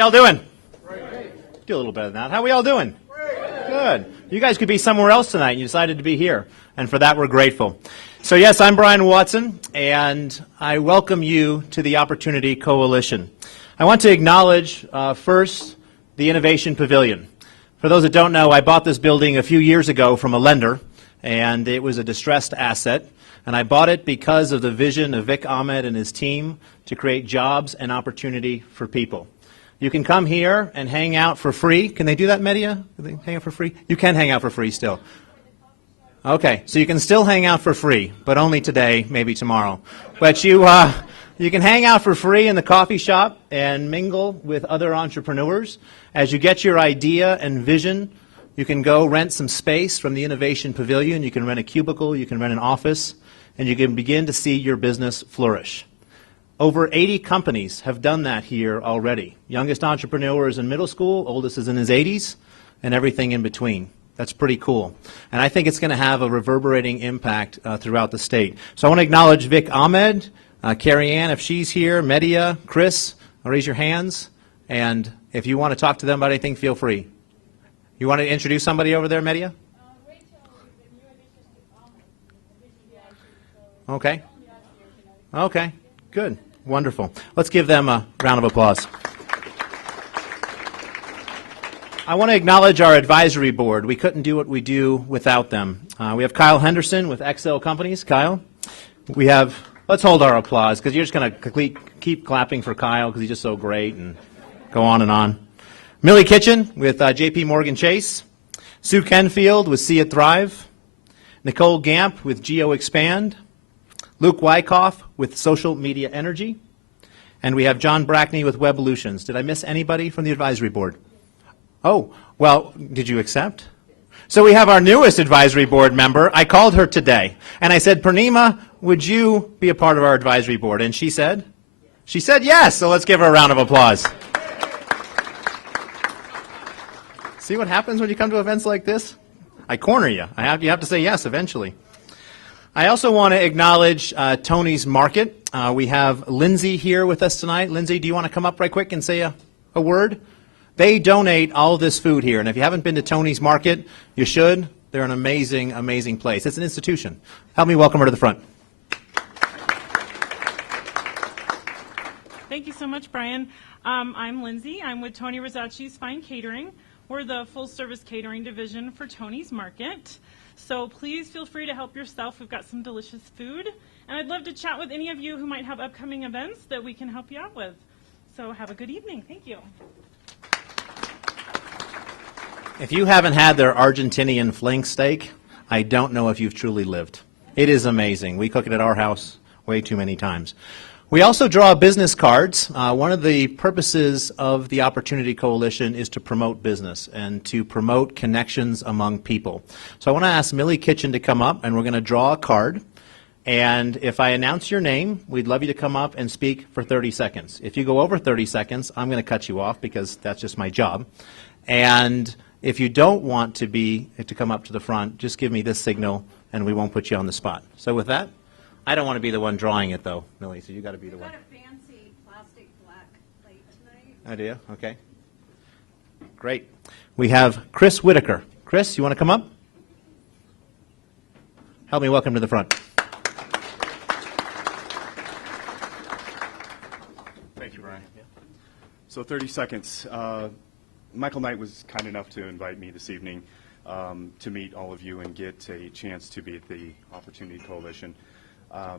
we all doing? Great. Do a little better than that. How we all doing? Great. Good. You guys could be somewhere else tonight, and you decided to be here, and for that we're grateful. So yes, I'm Brian Watson, and I welcome you to the Opportunity Coalition. I want to acknowledge first the Innovation Pavilion. For those that don't know, I bought this building a few years ago from a lender, and it was a distressed asset. And I bought it because of the vision of Vic Ahmed and his team to create jobs and opportunity for people. You can come here and hang out for free. Can they do that, Media? Can they hang out for free? You can hang out for free still. Okay, so you can still hang out for free, but only today, maybe tomorrow. But you can hang out for free in the coffee shop and mingle with other entrepreneurs. As you get your idea and vision, you can go rent some space from the Innovation Pavilion. You can rent a cubicle, you can rent an office, and you can begin to see your business flourish. Over 80 companies have done that here already. Youngest entrepreneur is in middle school, oldest is in his 80s, and everything in between. That's pretty cool. And I think it's going to have a reverberating impact throughout the state. So I want to acknowledge Vic Ahmed, Carrie Ann, if she's here, Media, Chris, raise your hands. And if you want to talk to them about anything, feel free. You want to introduce somebody over there, Media? Okay. Okay, good. Wonderful. Let's give them a round of applause. I want to acknowledge our advisory board. We couldn't do what we do without them. We have Kyle Henderson with XL Companies. Kyle. We have, let's hold our applause because you're just going to keep clapping for Kyle because he's just so great and go on and on. Millie Kitchen with JP Morgan Chase. Sue Kenfield with See It Thrive. Nicole Gamp with Geo Expand. Luke Wyckoff with Social Media Energy. And we have John Brackney with Webolutions. Did I miss anybody from the advisory board? Oh, well, did you accept? So we have our newest advisory board member. I called her today, and I said, Purnima, would you be a part of our advisory board? And she said yes, so let's give her a round of applause. See what happens when you come to events like this? I corner you. You have to say yes eventually. I also want to acknowledge Tony's Market. We have Lindsay here with us tonight. Lindsay, do you want to come up right quick and say a word? They donate all of this food here, and if you haven't been to Tony's Market, you should. They're an amazing, amazing place. It's an institution. Help me welcome her to the front. Thank you so much, Brian. I'm Lindsay. I'm with Tony Rosacci's Fine Catering. We're the full-service catering division for Tony's Market. So please feel free to help yourself. We've got some delicious food. And I'd love to chat with any of you who might have upcoming events that we can help you out with. So have a good evening. Thank you. If you haven't had their Argentinian flank steak, I don't know if you've truly lived. It is amazing. We cook it at our house way too many times. We also draw business cards. One of the purposes of the Opportunity Coalition is to promote business and to promote connections among people. So I want to ask Millie Kitchen to come up, and we're going to draw a card. And if I announce your name, we'd love you to come up and speak for 30 seconds. If you go over 30 seconds, I'm going to cut you off because that's just my job. And if you don't want to come up to the front, just give me this signal, and we won't put you on the spot. So with that, I don't want to be the one drawing it, though, Millie, so you got to be the one. I've got a fancy plastic black plate tonight. Oh, do you? Okay. Great. We have Chris Whitaker. Chris, you want to come up? Help me welcome to the front. Thank you, Brian. So 30 seconds. Michael Knight was kind enough to invite me this evening to meet all of you and get a chance to be at the Opportunity Coalition.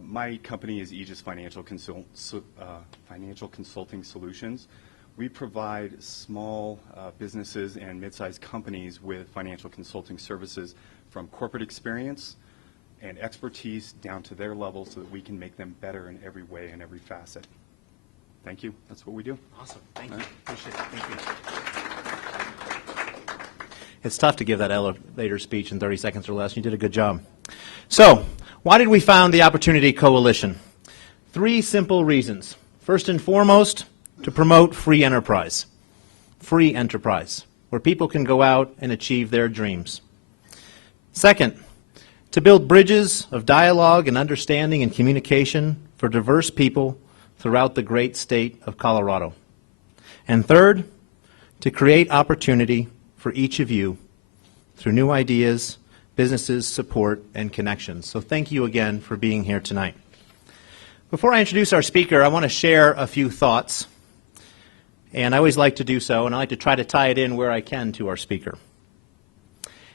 My company is Aegis Financial Consulting Solutions. We provide small businesses and mid-sized companies with financial consulting services from corporate experience and expertise down to their level so that we can make them better in every way and every facet. Thank you. That's what we do. Awesome. Thank you. Appreciate it. Thank you. It's tough to give that elevator speech in 30 seconds or less. You did a good job. So, why did we found the Opportunity Coalition? 3 simple reasons. First and foremost, to promote free enterprise. Free enterprise, where people can go out and achieve their dreams. Second, to build bridges of dialogue and understanding and communication for diverse people throughout the great state of Colorado. And third, to create opportunity for each of you through new ideas, businesses, support, and connections. So thank you again for being here tonight. Before I introduce our speaker, I want to share a few thoughts. And I always like to do so, and I like to try to tie it in where I can to our speaker.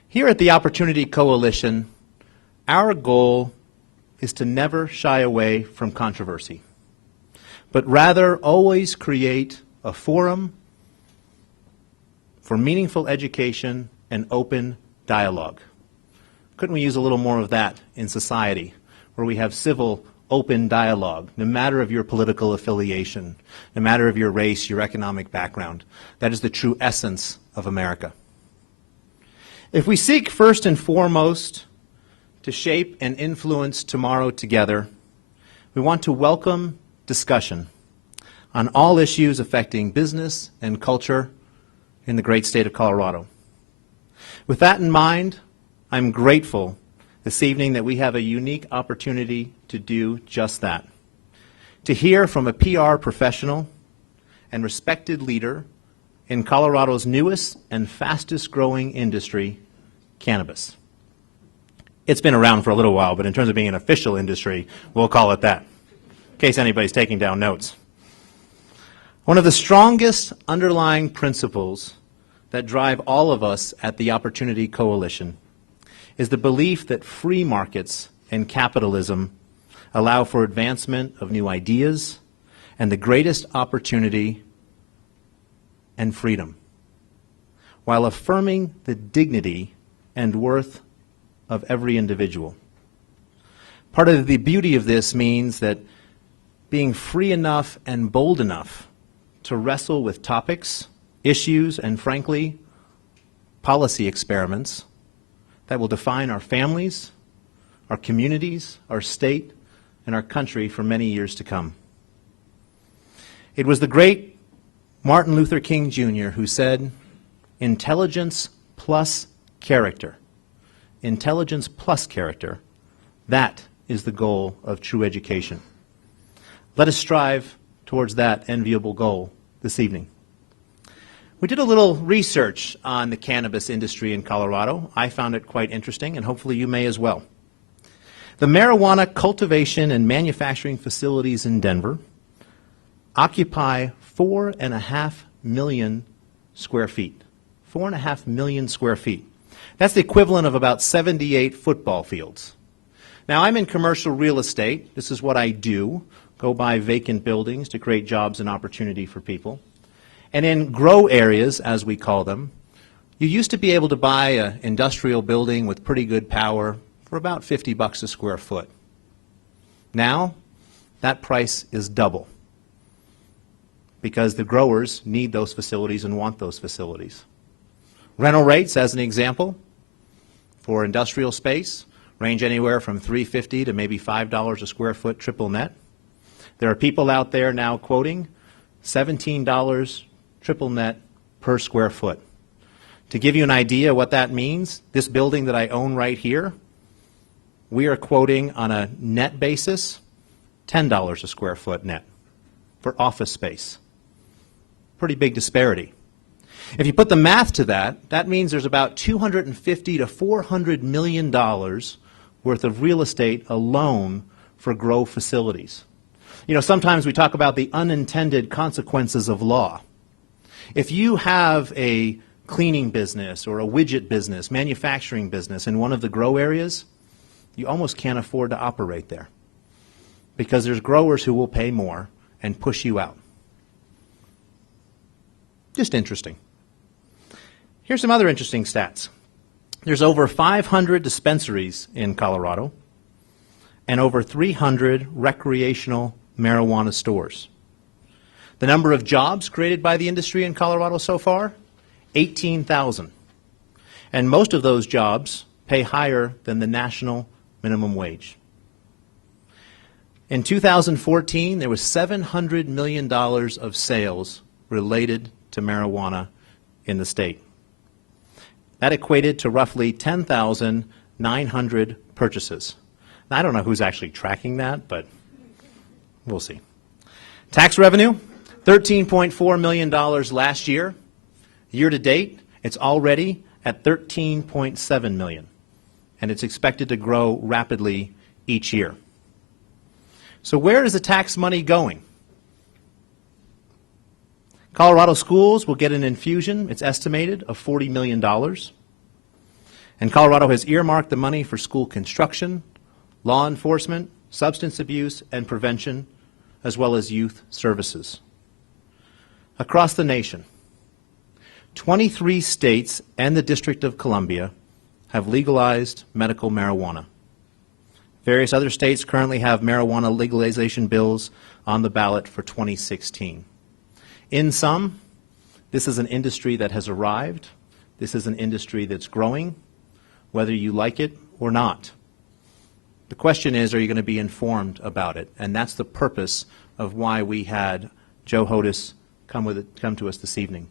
Here at the Opportunity Coalition, our goal is to never shy away from controversy, but rather always create a forum for meaningful education and open dialogue. Couldn't we use a little more of that in society, where we have civil, open dialogue, no matter of your political affiliation, no matter of your race, your economic background? That is the true essence of America. If we seek first and foremost to shape and influence tomorrow together, we want to welcome discussion on all issues affecting business and culture in the great state of Colorado. With that in mind, I'm grateful this evening that we have a unique opportunity to do just that, to hear from a PR professional and respected leader in Colorado's newest and fastest growing industry, cannabis. It's been around for a little while, but in terms of being an official industry, we'll call it that, in case anybody's taking down notes. One of the strongest underlying principles that drive all of us at the Opportunity Coalition is the belief that free markets and capitalism allow for advancement of new ideas and the greatest opportunity and freedom, while affirming the dignity and worth of every individual. Part of the beauty of this means that being free enough and bold enough to wrestle with topics, issues, and frankly, policy experiments that will define our families, our communities, our state, and our country for many years to come. It was the great Martin Luther King Jr. who said, "Intelligence plus character. Intelligence plus character, that is the goal of true education." Let us strive towards that enviable goal this evening. We did a little research on the cannabis industry in Colorado. I found it quite interesting, and hopefully you may as well. The marijuana cultivation and manufacturing facilities in Denver occupy 4.5 million square feet. 4.5 million square feet. That's the equivalent of about 78 football fields. Now, I'm in commercial real estate. This is what I do, go buy vacant buildings to create jobs and opportunity for people. And in grow areas, as we call them, you used to be able to buy an industrial building with pretty good power for about $50 a square foot. Now, that price is double because the growers need those facilities and want those facilities. Rental rates, as an example, for industrial space range anywhere from $3.50 to maybe $5 a square foot triple net. There are people out there now quoting $17 triple net per square foot. To give you an idea what that means, this building that I own right here, we are quoting on a net basis $10 a square foot net for office space. Pretty big disparity. If you put the math to that, that means there's about $250 to $400 million worth of real estate alone for grow facilities. You know, sometimes we talk about the unintended consequences of law. If you have a cleaning business or a widget business, manufacturing business in one of the grow areas, you almost can't afford to operate there because there's growers who will pay more and push you out. Just interesting. Here's some other interesting stats. There's over 500 dispensaries in Colorado and over 300 recreational marijuana stores. The number of jobs created by the industry in Colorado so far, 18,000. And most of those jobs pay higher than the national minimum wage. In 2014, there was $700 million of sales related to marijuana in the state. That equated to roughly 10,900 purchases. Now, I don't know who's actually tracking that, but we'll see. Tax revenue, $13.4 million last year. Year to date, it's already at $13.7 million, and it's expected to grow rapidly each year. So where is the tax money going? Colorado schools will get an infusion, it's estimated, of $40 million. And Colorado has earmarked the money for school construction, law enforcement, substance abuse and prevention, as well as youth services. Across the nation, 23 states and the District of Columbia have legalized medical marijuana. Various other states currently have marijuana legalization bills on the ballot for 2016. In sum, this is an industry that has arrived. This is an industry that's growing, whether you like it or not. The question is, are you going to be informed about it? And that's the purpose of why we had Joe Hodas come to us this evening.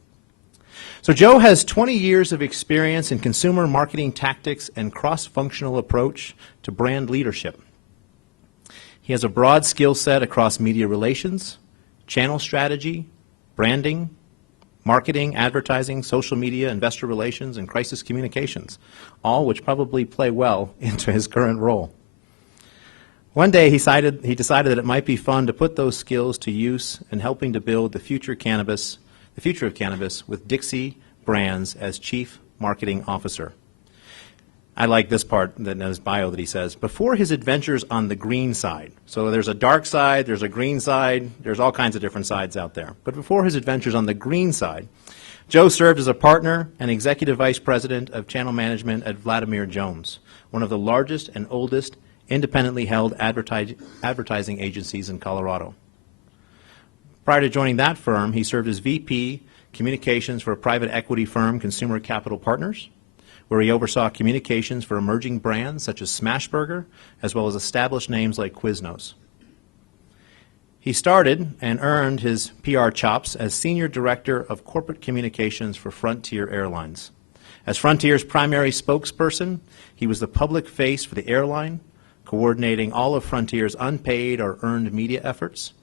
So Joe has 20 years of experience in consumer marketing tactics and cross-functional approach to brand leadership. He has a broad skill set across media relations, channel strategy, branding, marketing, advertising, social media, investor relations, and crisis communications, all which probably play well into his current role. One day he decided that it might be fun to put those skills to use in helping to build the future of cannabis with Dixie Brands as Chief Marketing Officer. I like this part in his bio that he says, before his adventures on the green side, so there's a dark side, there's a green side, there's all kinds of different sides out there. But before his adventures on the green side, Joe served as a partner and executive vice president of channel management at Vladimir Jones, one of the largest and oldest independently held advertising agencies in Colorado. Prior to joining that firm, he served as VP Communications for a private equity firm, Consumer Capital Partners, where he oversaw communications for emerging brands such as Smashburger, as well as established names like Quiznos. He started and earned his PR chops as Senior Director of Corporate Communications for Frontier Airlines. As Frontier's primary spokesperson, he was the public face for the airline, coordinating all of Frontier's unpaid or earned media efforts.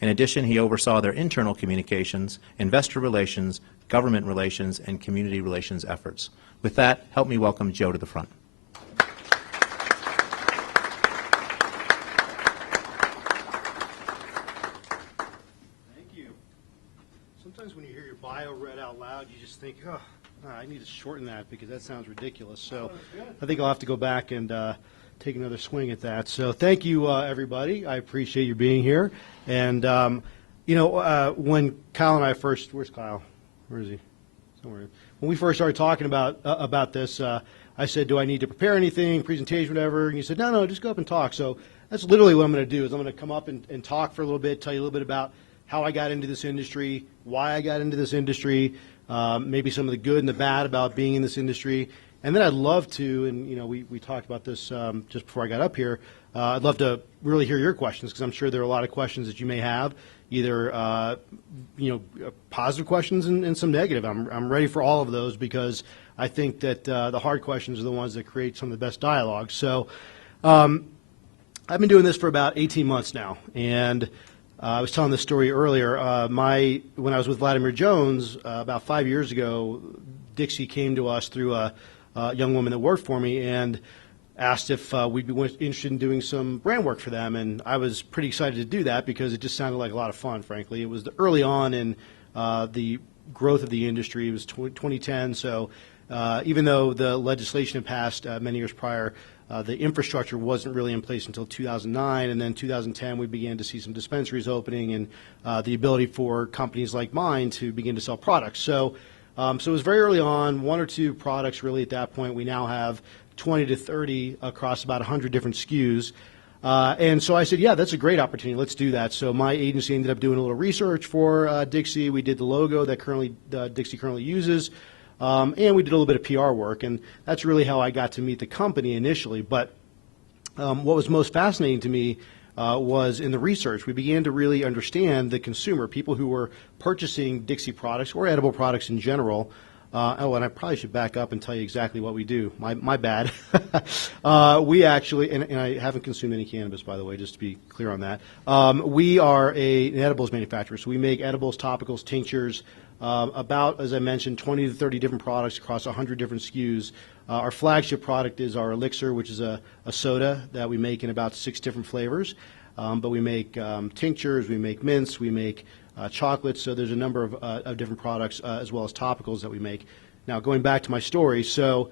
In addition, he oversaw their internal communications, investor relations, government relations, and community relations efforts. With that, help me welcome Joe to the front. Thank you. Sometimes when you hear your bio read out loud, you just think, oh, I need to shorten that because that sounds ridiculous. So I think I'll have to go back and take another swing at that. So thank you, everybody. I appreciate you being here. And, when Kyle and I first, where's Kyle? Where is he? Somewhere. When we first started talking about this, I said, do I need to prepare anything, presentation, whatever? And you said, no, just go up and talk. So that's literally what I'm going to do is I'm going to come up and talk for a little bit, tell you a little bit about how I got into this industry, why I got into this industry, maybe some of the good and the bad about being in this industry. And then I'd love to, and we talked about this just before I got up here, I'd love to really hear your questions because I'm sure there are a lot of questions that you may have, either positive questions and some negative. I'm ready for all of those because I think that the hard questions are the ones that create some of the best dialogue. So I've been doing this for about 18 months now, and I was telling this story earlier. When I was with Vladimir Jones about 5 years ago, Dixie came to us through a young woman that worked for me and asked if we'd be interested in doing some brand work for them, and I was pretty excited to do that because it just sounded like a lot of fun, frankly. It was early on in the growth of the industry. It was 2010, so even though the legislation had passed many years prior, the infrastructure wasn't really in place until 2009, and then 2010 we began to see some dispensaries opening and the ability for companies like mine to begin to sell products. So it was very early on, one or two products really at that point. We now have 20 to 30 across about 100 different SKUs. And so I said, yeah, that's a great opportunity. Let's do that. So my agency ended up doing a little research for Dixie. We did the logo that Dixie currently uses. And we did a little bit of PR work. And that's really how I got to meet the company initially. But what was most fascinating to me was in the research. We began to really understand the consumer, people who were purchasing Dixie products or edible products in general, Oh, and I probably should back up and tell you exactly what we do. My bad. We actually, and I haven't consumed any cannabis, by the way, just to be clear on that. We are an edibles manufacturer, so we make edibles, topicals, tinctures, about, as I mentioned, 20 to 30 different products across 100 different SKUs. Our flagship product is our Elixir, which is a soda that we make in about 6 different flavors. But we make tinctures, we make mints, we make chocolates, so there's a number of different products as well as topicals that we make. Now, going back to my story, so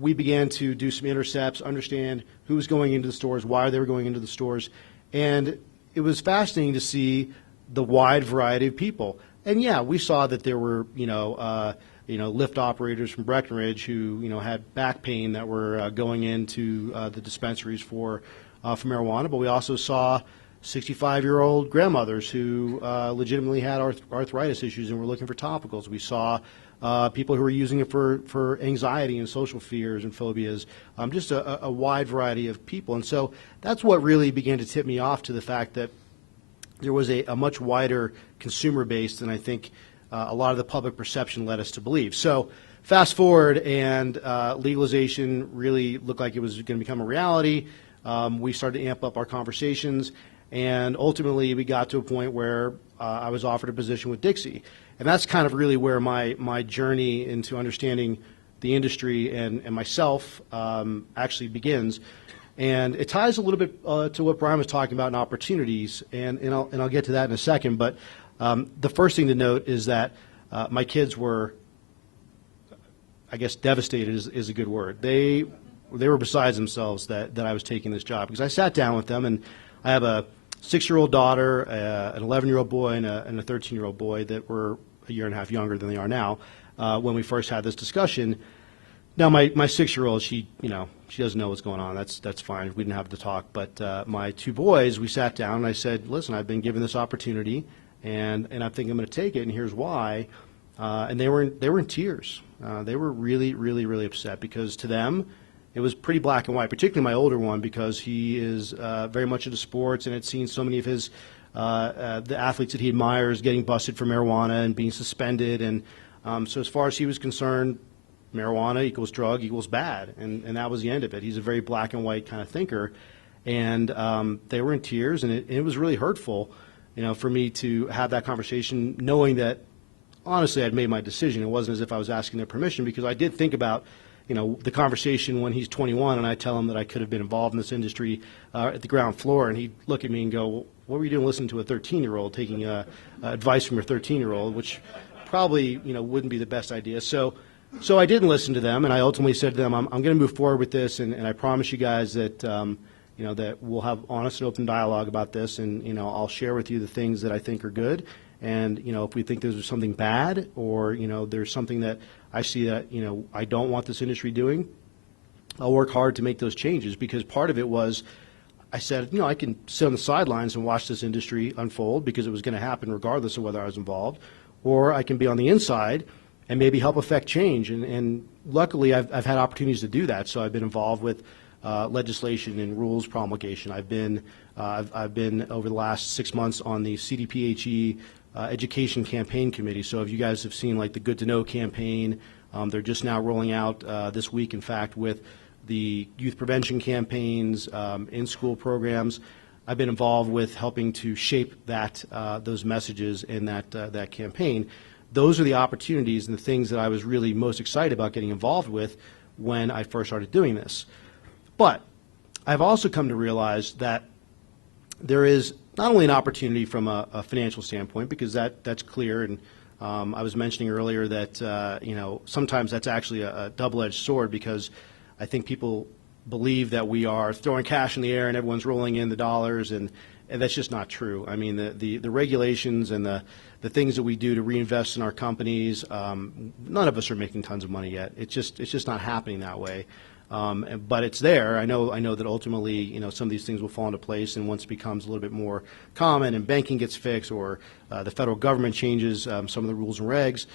we began to do some intercepts, understand who was going into the stores, why they were going into the stores, and it was fascinating to see the wide variety of people. And yeah, we saw that there were, Lyft operators from Breckenridge who, had back pain that were going into the dispensaries for marijuana, but we also saw 65-year-old grandmothers who legitimately had arthritis issues and were looking for topicals. We saw people who were using it for anxiety and social fears and phobias, just a wide variety of people. And so that's what really began to tip me off to the fact that there was a much wider consumer base than I think a lot of the public perception led us to believe. So fast forward, and legalization really looked like it was going to become a reality. We started to amp up our conversations, and ultimately we got to a point where I was offered a position with Dixie. And that's kind of really where my journey into understanding the industry and myself actually begins. And it ties a little bit to what Brian was talking about in opportunities, and I'll get to that in a second. But the first thing to note is that my kids were, I guess, devastated is a good word. They were besides themselves that I was taking this job, because I sat down with them, and I have a 6-year-old daughter, an 11-year-old boy, and a 13-year-old boy that were a year and a half younger than they are now when we first had this discussion. Now, my 6-year-old, she doesn't know what's going on. That's fine. We didn't have the talk. But my 2 boys, we sat down, and I said, listen, I've been given this opportunity, and I think I'm going to take it, and here's why. And they were in tears. They were really, really, really upset, because to them, it was pretty black and white, particularly my older one, because he is very much into sports and had seen so many of his the athletes that he admires getting busted for marijuana and being suspended. And so as far as he was concerned, marijuana equals drug equals bad, and that was the end of it. He's a very black and white kind of thinker, and they were in tears, and it was really hurtful, for me to have that conversation, knowing that honestly I'd made my decision. It wasn't as if I was asking their permission, because I did think about the conversation when he's 21 and I tell him that I could have been involved in this industry at the ground floor, and he'd look at me and go, well, what were you doing listening to a 13-year-old, taking advice from your 13-year-old, which probably wouldn't be the best idea. So I didn't listen to them, and I ultimately said to them, I'm going to move forward with this, and I promise you guys that that we'll have honest and open dialogue about this, and I'll share with you the things that I think are good, and if we think there's something bad, or there's something that I see that I don't want this industry doing, I'll work hard to make those changes. Because part of it was, I said, I can sit on the sidelines and watch this industry unfold, because it was going to happen regardless of whether I was involved, or I can be on the inside and maybe help affect change. And luckily, I've had opportunities to do that. So I've been involved with legislation and rules promulgation. I've been over the last 6 months on the CDPHE education campaign committee. So if you guys have seen like the Good to Know campaign, they're just now rolling out this week, in fact, with the youth prevention campaigns, in-school programs. I've been involved with helping to shape those messages in that campaign. Those are the opportunities and the things that I was really most excited about getting involved with when I first started doing this. But I've also come to realize that there is not only an opportunity from a financial standpoint, because that's clear, and I was mentioning earlier that sometimes that's actually a double-edged sword, because I think people believe that we are throwing cash in the air and everyone's rolling in the dollars, and that's just not true. I mean, the regulations and the things that we do to reinvest in our companies, none of us are making tons of money yet. It's just not happening that way. But it's there. I know that ultimately, some of these things will fall into place, and once it becomes a little bit more common and banking gets fixed, or the federal government changes some of the rules and regs,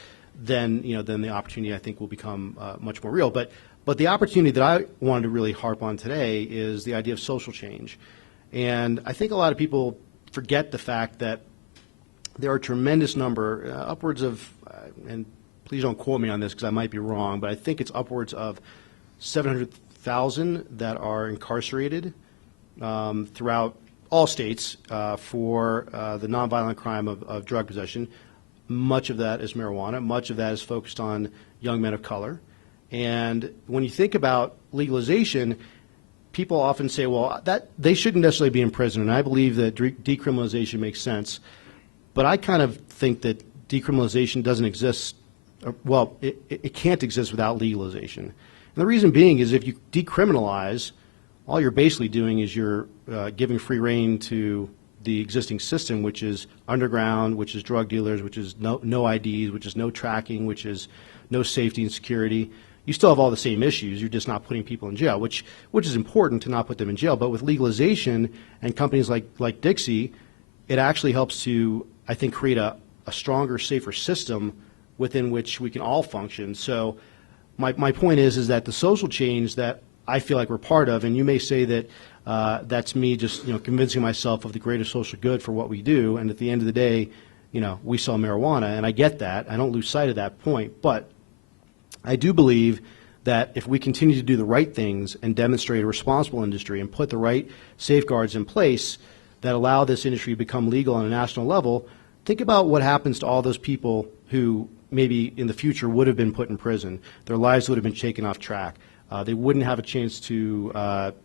then the opportunity, I think, will become much more real. But the opportunity that I wanted to really harp on today is the idea of social change. And I think a lot of people forget the fact that there are a tremendous number, upwards of, and please don't quote me on this because I might be wrong, but I think it's upwards of 700,000 that are incarcerated throughout all states for the nonviolent crime of drug possession. Much of that is marijuana. Much of that is focused on young men of color. And when you think about legalization, people often say, well, that they shouldn't necessarily be in prison, and I believe that decriminalization makes sense. But I kind of think that decriminalization doesn't exist, well, it can't exist without legalization. And the reason being is if you decriminalize, all you're basically doing is you're giving free rein to the existing system, which is underground, which is drug dealers, which is no IDs, which is no tracking, which is no safety and security. You still have all the same issues. You're just not putting people in jail, which is important to not put them in jail. But with legalization and companies like Dixie, it actually helps to, I think, create a stronger, safer system within which we can all function. So my point is that the social change that I feel like we're part of, and you may say that that's me just convincing myself of the greater social good for what we do, and at the end of the day, we sell marijuana, and I get that. I don't lose sight of that point, but I do believe that if we continue to do the right things and demonstrate a responsible industry and put the right safeguards in place that allow this industry to become legal on a national level, think about what happens to all those people who maybe in the future would have been put in prison. Their lives would have been taken off track. They wouldn't have a chance to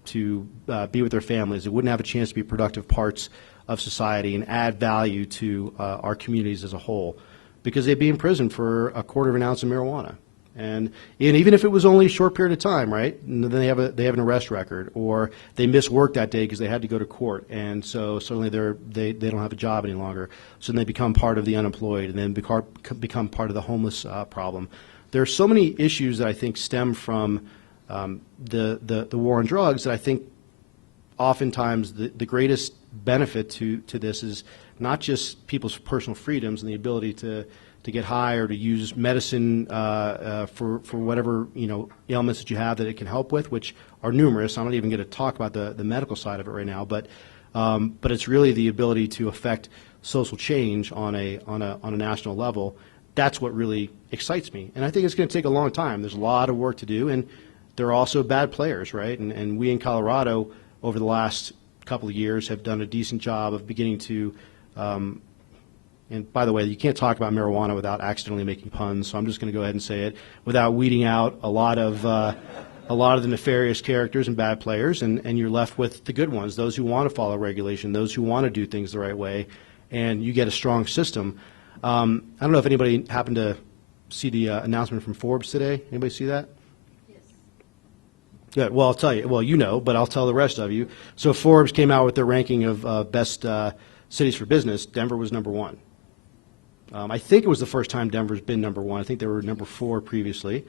be with their families. They wouldn't have a chance to be productive parts of society and add value to our communities as a whole, because they'd be in prison for a quarter of an ounce of marijuana. And even if it was only a short period of time, right, and then they have an arrest record, or they miss work that day because they had to go to court, and so suddenly they don't have a job any longer. So then they become part of the unemployed, and then become part of the homeless problem. There are so many issues that I think stem from the war on drugs that I think oftentimes the greatest benefit to this is not just people's personal freedoms and the ability to get high or to use medicine for whatever ailments that you have that it can help with, which are numerous. I'm not even going to talk about the medical side of it right now, but it's really the ability to affect social change on a national level. That's what really excites me, and I think it's going to take a long time. There's a lot of work to do, and there are also bad players, right? And we in Colorado over the last couple of years have done a decent job of beginning to and by the way, you can't talk about marijuana without accidentally making puns, so I'm just going to go ahead and say it, without weeding out a lot of the nefarious characters and bad players, and you're left with the good ones, those who want to follow regulation, those who want to do things the right way, and you get a strong system. I don't know if anybody happened to see the announcement from Forbes today. Anybody see that? Yes. Good. Well, I'll tell you. Well, but I'll tell the rest of you. So Forbes came out with their ranking of best cities for business. Denver was number one. I think it was the first time Denver's been number one. I think they were number 4 previously.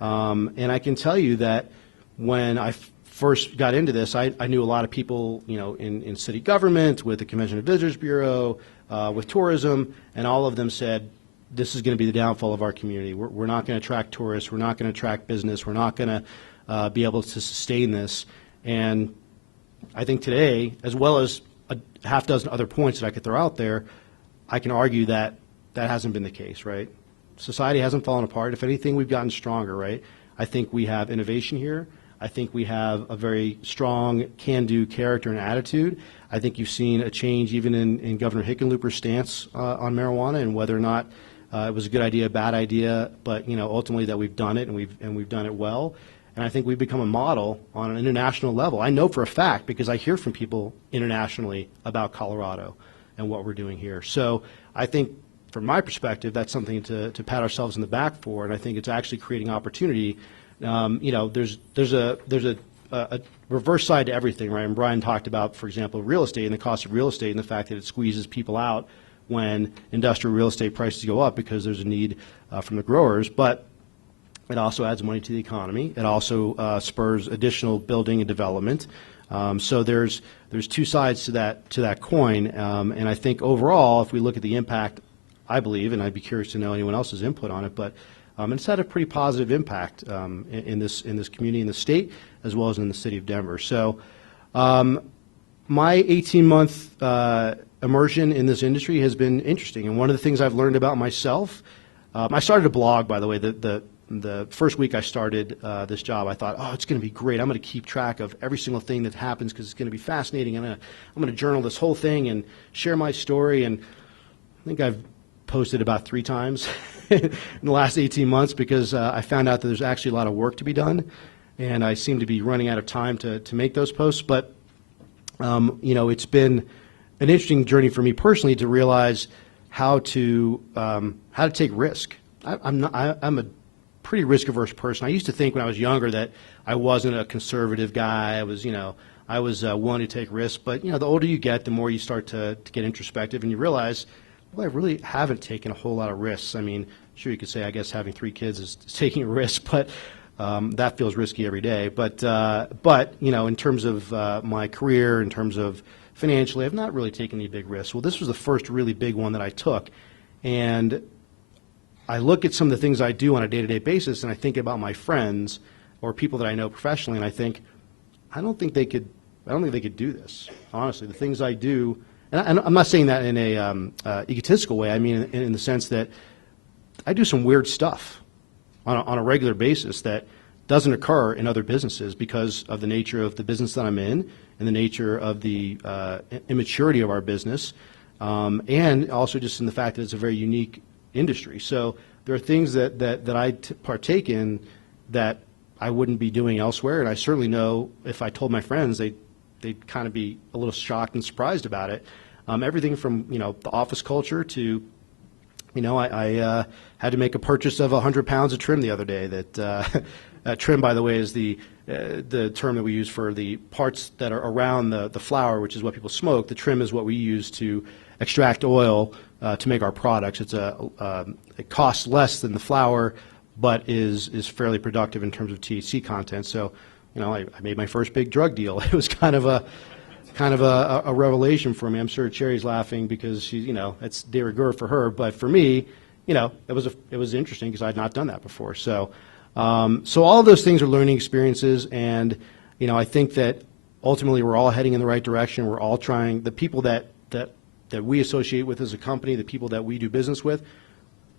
And I can tell you that when I first got into this, I knew a lot of people, in city government, with the Convention and Visitors Bureau, with tourism, and all of them said, this is going to be the downfall of our community. We're not going to attract tourists. We're not going to attract business. We're not going to be able to sustain this. And I think today, as well as a half dozen other points that I could throw out there, I can argue that that hasn't been the case, right? Society hasn't fallen apart. If anything, we've gotten stronger, right? I think we have innovation here. I think we have a very strong can-do character and attitude. I think you've seen a change even in Governor Hickenlooper's stance on marijuana and whether or not it was a good idea, a bad idea, but ultimately that we've done it and we've done it well. And I think we've become a model on an international level. I know for a fact because I hear from people internationally about Colorado and what we're doing here. So I think from my perspective, that's something to pat ourselves in the back for, and I think it's actually creating opportunity. There's a reverse side to everything, right? And Brian talked about, for example, real estate and the cost of real estate and the fact that it squeezes people out when industrial real estate prices go up because there's a need from the growers. But it also adds money to the economy. It also spurs additional building and development. So there's two sides to that coin, and I think overall, if we look at the impact, I believe, and I'd be curious to know anyone else's input on it, but it's had a pretty positive impact in this community, in the state, as well as in the city of Denver. So my 18-month immersion in this industry has been interesting, and one of the things I've learned about myself I started a blog, by the way. The first week I started this job, I thought, oh, it's going to be great. I'm going to keep track of every single thing that happens because it's going to be fascinating. I'm going to journal this whole thing and share my story. And I think I've posted about 3 times in the last 18 months because I found out that there's actually a lot of work to be done, and I seem to be running out of time to make those posts. But it's been an interesting journey for me personally to realize how to take risk. I'm a pretty risk-averse person. I used to think when I was younger that I wasn't a conservative guy. I was willing to take risks. But the older you get, the more you start to get introspective, and you realize, well, I really haven't taken a whole lot of risks. I mean, sure, you could say, I guess having 3 kids is taking a risk, but that feels risky every day. But in terms of my career, in terms of financially, I've not really taken any big risks. Well, this was the first really big one that I took, and I look at some of the things I do on a day-to-day basis, and I think about my friends or people that I know professionally, and I think, I don't think they could do this. Honestly, the things I do, and I'm not saying that in a egotistical way. I mean in the sense that I do some weird stuff on a regular basis that doesn't occur in other businesses because of the nature of the business that I'm in and the nature of the immaturity of our business, and also just in the fact that it's a very unique industry. So there are things that I partake in that I wouldn't be doing elsewhere, and I certainly know if I told my friends, they'd kind of be a little shocked and surprised about it. Everything from the office culture to I had to make a purchase of 100 pounds of trim the other day. That trim, by the way, is the term that we use for the parts that are around the flower, which is what people smoke. The trim is what we use to extract oil to make our products. It costs less than the flower, but is fairly productive in terms of THC content. So, I made my first big drug deal. It was kind of a revelation for me. I'm sure Cherry's laughing because she's, it's de rigueur for her, but for me, it was interesting because I had not done that before. So all of those things are learning experiences, and I think that ultimately we're all heading in the right direction. We're all trying. The people that we associate with as a company, the people that we do business with,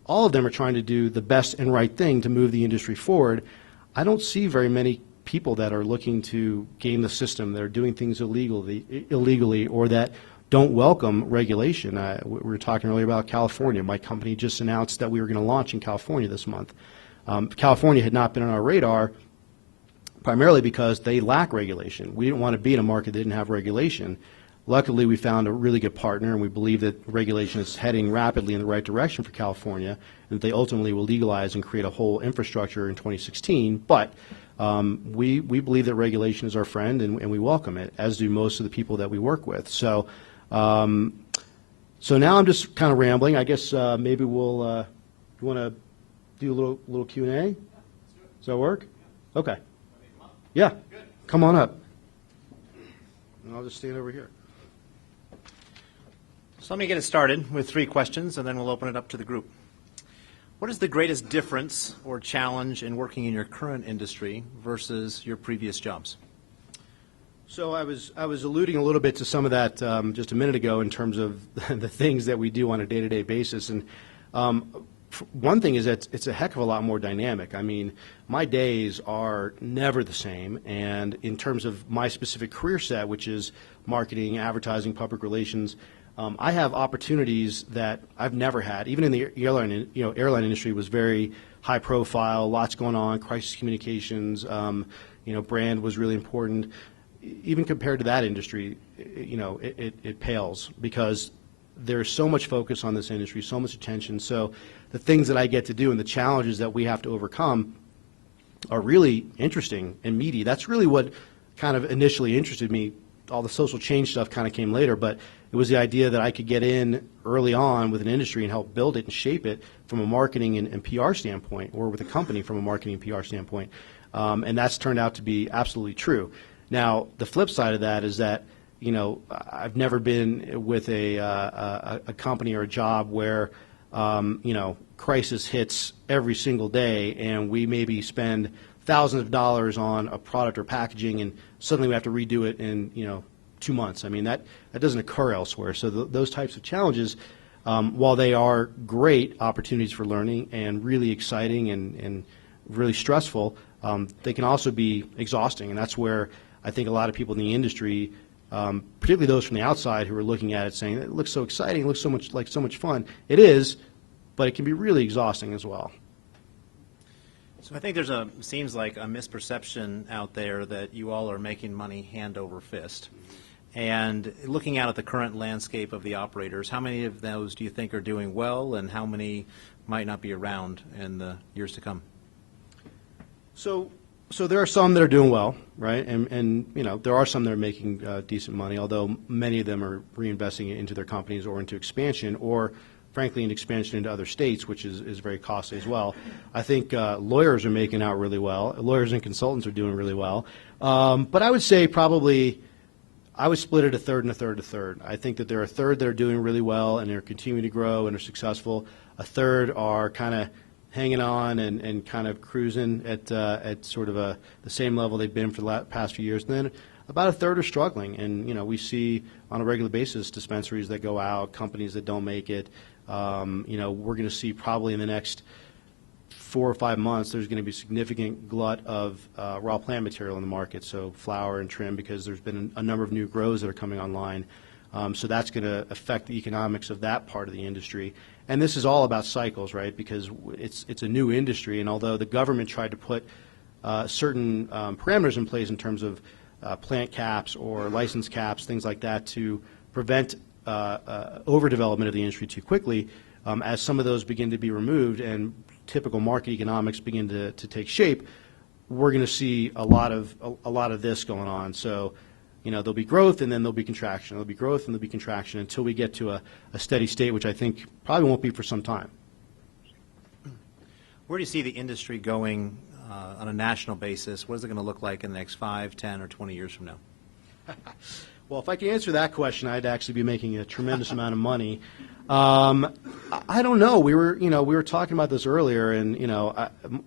all of them are trying to do the best and right thing to move the industry forward. I don't see very many people that are looking to game the system, that are doing things illegally, or that don't welcome regulation. We were talking earlier about California. My company just announced that we were going to launch in California this month. California had not been on our radar primarily because they lack regulation. We didn't want to be in a market that didn't have regulation. Luckily, we found a really good partner, and we believe that regulation is heading rapidly in the right direction for California, and that they ultimately will legalize and create a whole infrastructure in 2016. But we believe that regulation is our friend, and we welcome it, as do most of the people that we work with. So now I'm just kind of rambling. I guess maybe we'll you want to do a little Q&A? Does that work? Okay. Yeah. Come on up. And I'll just stand over here. So let me get it started with 3 questions, and then we'll open it up to the group. What is the greatest difference or challenge in working in your current industry versus your previous jobs? So I was alluding a little bit to some of that just a minute ago in terms of the things that we do on a day-to-day basis. And one thing is that it's a heck of a lot more dynamic. I mean, my days are never the same. And in terms of my specific career set, which is marketing, advertising, public relations, I have opportunities that I've never had. Even in the airline industry was very high profile, lots going on, crisis communications, brand was really important. Even compared to that industry, it pales because there's so much focus on this industry, so much attention. So the things that I get to do and the challenges that we have to overcome are really interesting and meaty. That's really what kind of initially interested me. All the social change stuff kind of came later, but it was the idea that I could get in early on with an industry and help build it and shape it from a marketing and PR standpoint, or with a company from a marketing and PR standpoint. And that's turned out to be absolutely true. Now, the flip side of that is that, I've never been with a company or a job where, crisis hits every single day and we maybe spend thousands of dollars on a product or packaging and suddenly we have to redo it in, 2 months. I mean, that doesn't occur elsewhere. So those types of challenges while they are great opportunities for learning and really exciting and really stressful, they can also be exhausting. And that's where I think a lot of people in the industry, particularly those from the outside who are looking at it saying, it looks so exciting, it looks so much fun. It is, but it can be really exhausting as well. So I think seems like a misperception out there that you all are making money hand over fist. And looking out at the current landscape of the operators, how many of those do you think are doing well, and how many might not be around in the years to come? So there are some that are doing well, right? And there are some that are making decent money, although many of them are reinvesting it into their companies or into expansion, or frankly, an expansion into other states, which is very costly as well. I think lawyers are making out really well. Lawyers and consultants are doing really well. But I would say probably I would split it a third and a third and a third. I think that there are a third that are doing really well and they're continuing to grow and are successful. A third are kind of hanging on and kind of cruising at sort of the same level they've been for the past few years. And then about a third are struggling. And, we see on a regular basis dispensaries that go out, companies that don't make it. We're going to see probably in the next 4 or 5 months, there's going to be a significant glut of raw plant material in the market, so flower and trim, because there's been a number of new grows that are coming online. So that's going to affect the economics of that part of the industry. And this is all about cycles, right, because it's a new industry, and although the government tried to put certain parameters in place in terms of plant caps or license caps, things like that, to prevent overdevelopment of the industry too quickly, as some of those begin to be removed and typical market economics begin to take shape, we're going to see a lot of this going on. So, there'll be growth and then there'll be contraction. There'll be growth and there'll be contraction until we get to a steady state, which I think probably won't be for some time. Where do you see the industry going on a national basis? What is it going to look like in the next 5, 10, or 20 years from now? Well, if I could answer that question, I'd actually be making a tremendous amount of money. I don't know. We were talking about this earlier, and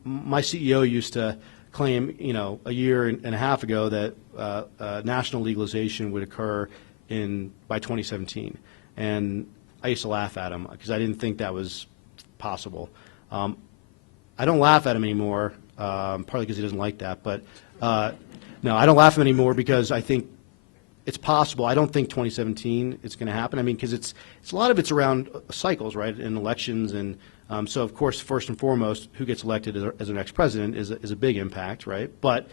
my CEO used to claim, a year and a half ago that national legalization would occur by 2017, and I used to laugh at him because I didn't think that was possible. I don't laugh at him anymore, partly because he doesn't like that, but no, I don't laugh at him anymore because I think it's possible. I don't think 2017 it's going to happen. I mean, because it's a lot of it's around cycles, right, and elections, and so of course, first and foremost, who gets elected as our next president is a big impact, right? But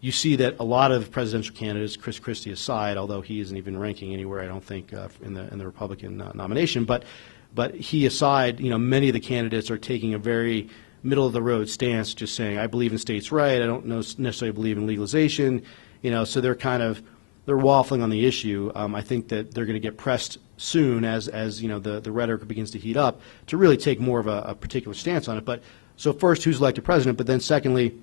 you see that a lot of presidential candidates, Chris Christie aside, although he isn't even ranking anywhere, I don't think, in the Republican nomination, but he aside, many of the candidates are taking a very middle of the road stance, just saying, I believe in states' right. I don't necessarily believe in legalization, so they're waffling on the issue. I think that they're going to get pressed soon as the rhetoric begins to heat up to really take more of a particular stance on it. But so first, who's elected president? But then secondly,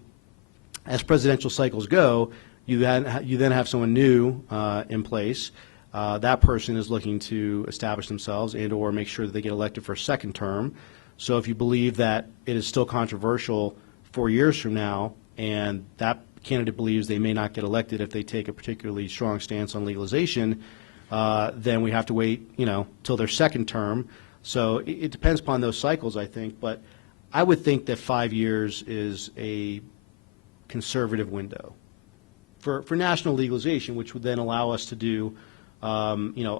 as presidential cycles go, you then have someone new in place. That person is looking to establish themselves and or make sure that they get elected for a second term. So if you believe that it is still controversial 4 years from now, and that candidate believes they may not get elected if they take a particularly strong stance on legalization, then we have to wait, till their second term. So it depends upon those cycles, I think. But I would think that 5 years is a conservative window for national legalization, which would then allow us to do, a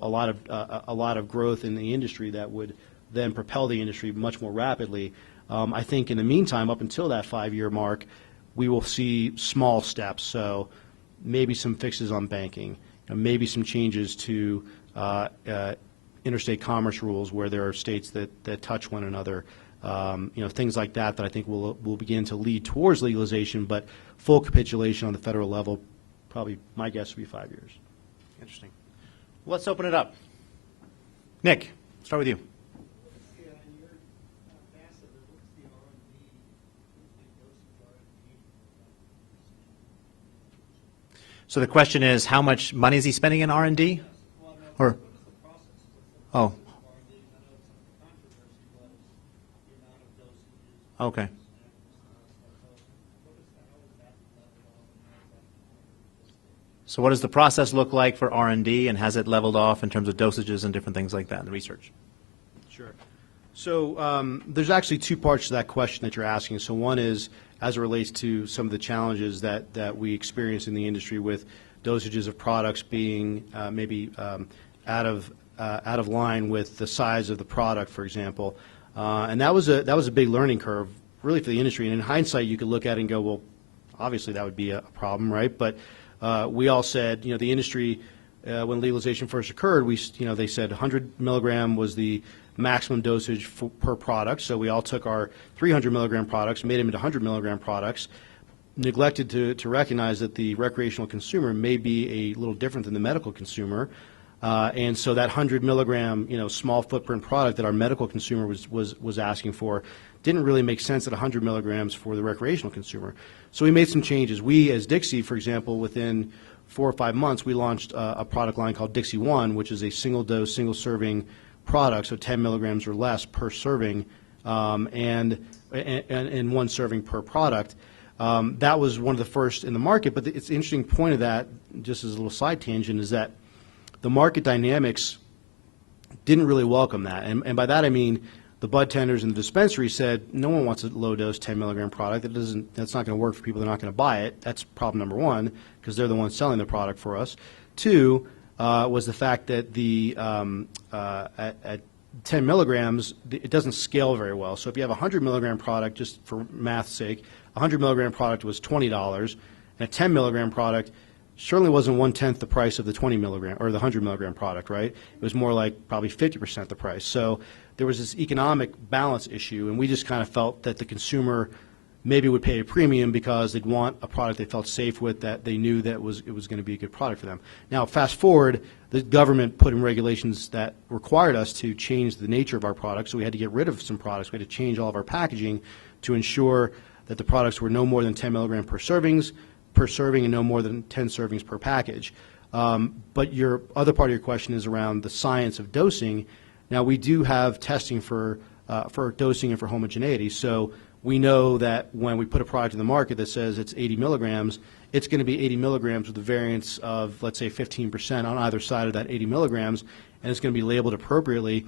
lot of growth in the industry that would then propel the industry much more rapidly. I think in the meantime, up until that 5-year mark, we will see small steps, so maybe some fixes on banking, maybe some changes to interstate commerce rules where there are states that touch one another, things like that I think will begin to lead towards legalization, but full capitulation on the federal level, probably my guess would be 5 years. Interesting. Let's open it up. Nick, start with you. So the question is, how much money is he spending in R&D? Or, oh, okay. So what does the process look like for R&D, and has it leveled off in terms of dosages and different things like that in the research? Sure. So there's actually two parts to that question that you're asking. So one is as it relates to some of the challenges that we experience in the industry with dosages of products being maybe out of line with the size of the product, for example. And that was a big learning curve, really, for the industry. And in hindsight, you could look at it and go, well, obviously that would be a problem, right? But we all said, the industry, when legalization first occurred, they said 100 milligram was the maximum dosage per product. So we all took our 300 milligram products, made them into 100 milligram products, neglected to recognize that the recreational consumer may be a little different than the medical consumer. And so that 100 milligram, small footprint product that our medical consumer was asking for didn't really make sense at 100 milligrams for the recreational consumer. So we made some changes. We, as Dixie, for example, within 4 or 5 months, we launched a product line called Dixie One, which is a single dose, single serving product, so 10 milligrams or less per serving, and 1 serving per product. That was one of the first in the market, but it's an interesting point of that, just as a little side tangent, is that the market dynamics didn't really welcome that. And by that I mean the bud tenders and the dispensary said, no one wants a low-dose 10 milligram product. That's not going to work for people. They're not going to buy it. That's problem number one, because they're the ones selling the product for us. Two, was the fact that at 10 milligrams, it doesn't scale very well. So if you have a 100 milligram product, just for math's sake, a 100 milligram product was $20, and a 10 milligram product certainly wasn't 1/10 the price of the 20 milligram or the 100 milligram product, right? It was more like probably 50% the price. So there was this economic balance issue, and we just kind of felt that the consumer maybe would pay a premium because they'd want a product they felt safe with, that they knew that it was going to be a good product for them. Now, fast forward, the government put in regulations that required us to change the nature of our products, so we had to get rid of some products. We had to change all of our packaging to ensure that the products were no more than 10 milligram per serving and no more than 10 servings per package. But your other part of your question is around the science of dosing. Now, we do have testing for dosing and for homogeneity. So we know that when we put a product in the market that says it's 80 milligrams, it's going to be 80 milligrams with a variance of, let's say, 15% on either side of that 80 milligrams, and it's going to be labeled appropriately,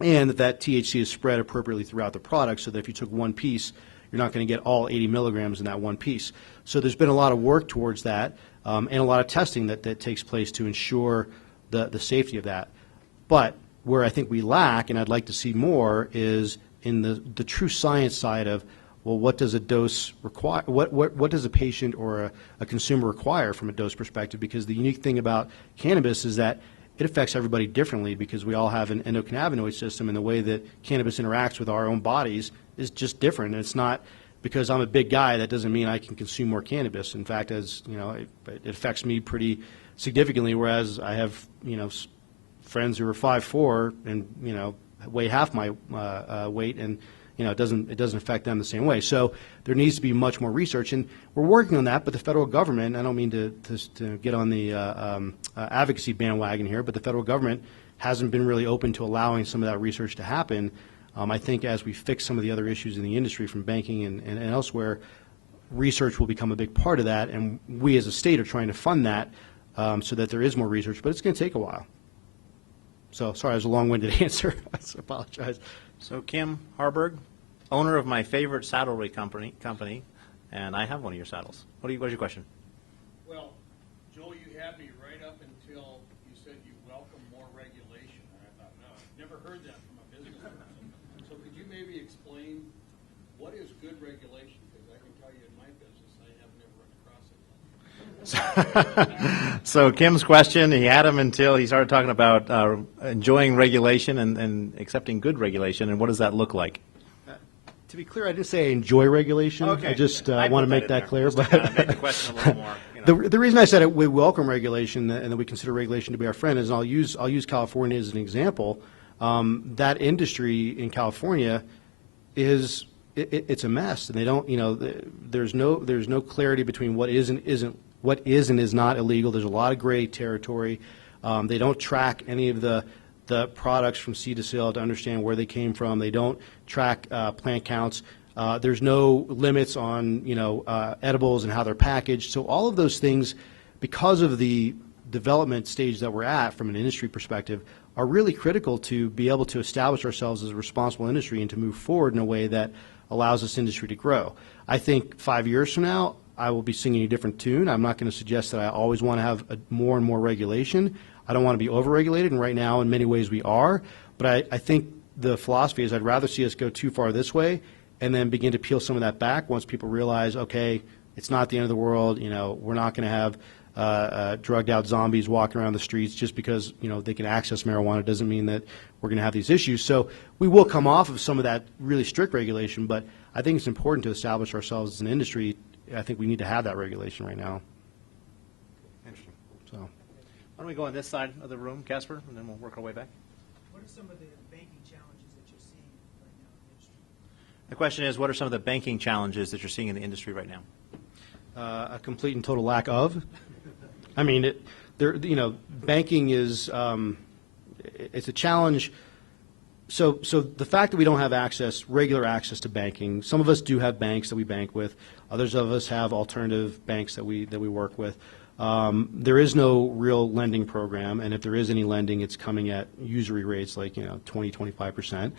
and that THC is spread appropriately throughout the product, so that if you took one piece, you're not going to get all 80 milligrams in that one piece. So there's been a lot of work towards that, and a lot of testing that takes place to ensure the safety of that. But where I think we lack, and I'd like to see more, is in the true science side of, well, what does a dose require? What does a patient or a consumer require from a dose perspective? Because the unique thing about cannabis is that it affects everybody differently, because we all have an endocannabinoid system, and the way that cannabis interacts with our own bodies is just different. And it's not because I'm a big guy, that doesn't mean I can consume more cannabis. In fact, as you know, it affects me pretty significantly, whereas I have, friends who are 5'4" and, weigh half my weight, and it doesn't affect them the same way. So there needs to be much more research, and we're working on that. But the federal government, I don't mean to get on the advocacy bandwagon here, but the federal government hasn't been really open to allowing some of that research to happen. I think as we fix some of the other issues in the industry from banking and elsewhere, research will become a big part of that, and we as a state are trying to fund that so that there is more research, but it's going to take a while. So, sorry, that was a long-winded answer. I apologize. So Kim Harburg, owner of my favorite saddlery company, and I have one of your saddles. What's your question? Well, Joel, you had me right up until you said you welcome more regulation. And I thought, no, I've never heard that from a business person. So could you maybe explain what is good regulation? Because I can tell you in my business, I have never run across it. So Kim's question, he had him until he started talking about enjoying regulation and accepting good regulation, and what does that look like? To be clear, I didn't say I enjoy regulation. Okay. I just want to make that clear. But make the question a little more. The reason I said it, we welcome regulation and that we consider regulation to be our friend is, and I'll use California as an example. That industry in California it's a mess, and they don't, there's no clarity between what is and is not illegal. There's a lot of gray territory. They don't track any of the products from seed to sale to understand where they came from. They don't track plant counts. There's no limits on edibles and how they're packaged. So all of those things, because of the development stage that we're at from an industry perspective are really critical to be able to establish ourselves as a responsible industry and to move forward in a way that allows this industry to grow. I think 5 years from now, I will be singing a different tune. I'm not going to suggest that I always want to have more and more regulation. I don't want to be overregulated, and right now, in many ways, we are. But I think the philosophy is I'd rather see us go too far this way and then begin to peel some of that back once people realize, okay, it's not the end of the world. You know, we're not going to have drugged out zombies walking around the streets just because, you know, they can access marijuana doesn't mean that we're going to have these issues. So we will come off of some of that really strict regulation, but I think it's important to establish ourselves as an industry. I think we need to have that regulation right now. Interesting. So, Why don't we go on this side of the room, Casper, and then we'll work our way back. What are some of the banking challenges that you're seeing right now in the industry? The question is, what are some of the banking challenges that you're seeing in the industry right now? a complete and total lack of. I mean, banking is it's a challenge. So the fact that we don't have regular access to banking, some of us do have banks that we bank with. Others of us have alternative banks that we work with. There is no real lending program, and if there is any lending, it's coming at usury rates like 20, 25%.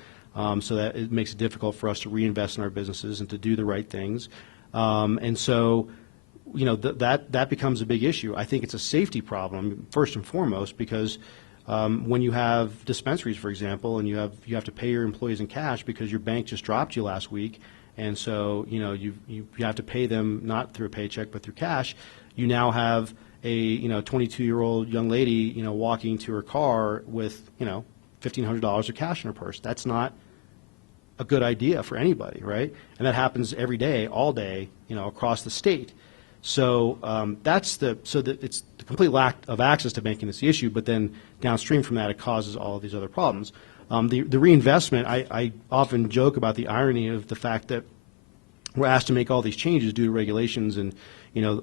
So that it makes it difficult for us to reinvest in our businesses and to do the right things. And so, that becomes a big issue. I think it's a safety problem first and foremost because when you have dispensaries, for example, and you have to pay your employees in cash because your bank just dropped you last week, and so you have to pay them not through a paycheck but through cash. You now have a 22-year-old young lady walking to her car with $1,500 of cash in her purse. That's not a good idea for anybody, right? And that happens every day, all day, across the state. So it's the complete lack of access to banking that's the issue. But then downstream from that, it causes all of these other problems. The reinvestment, I often joke about the irony of the fact that we're asked to make all these changes due to regulations and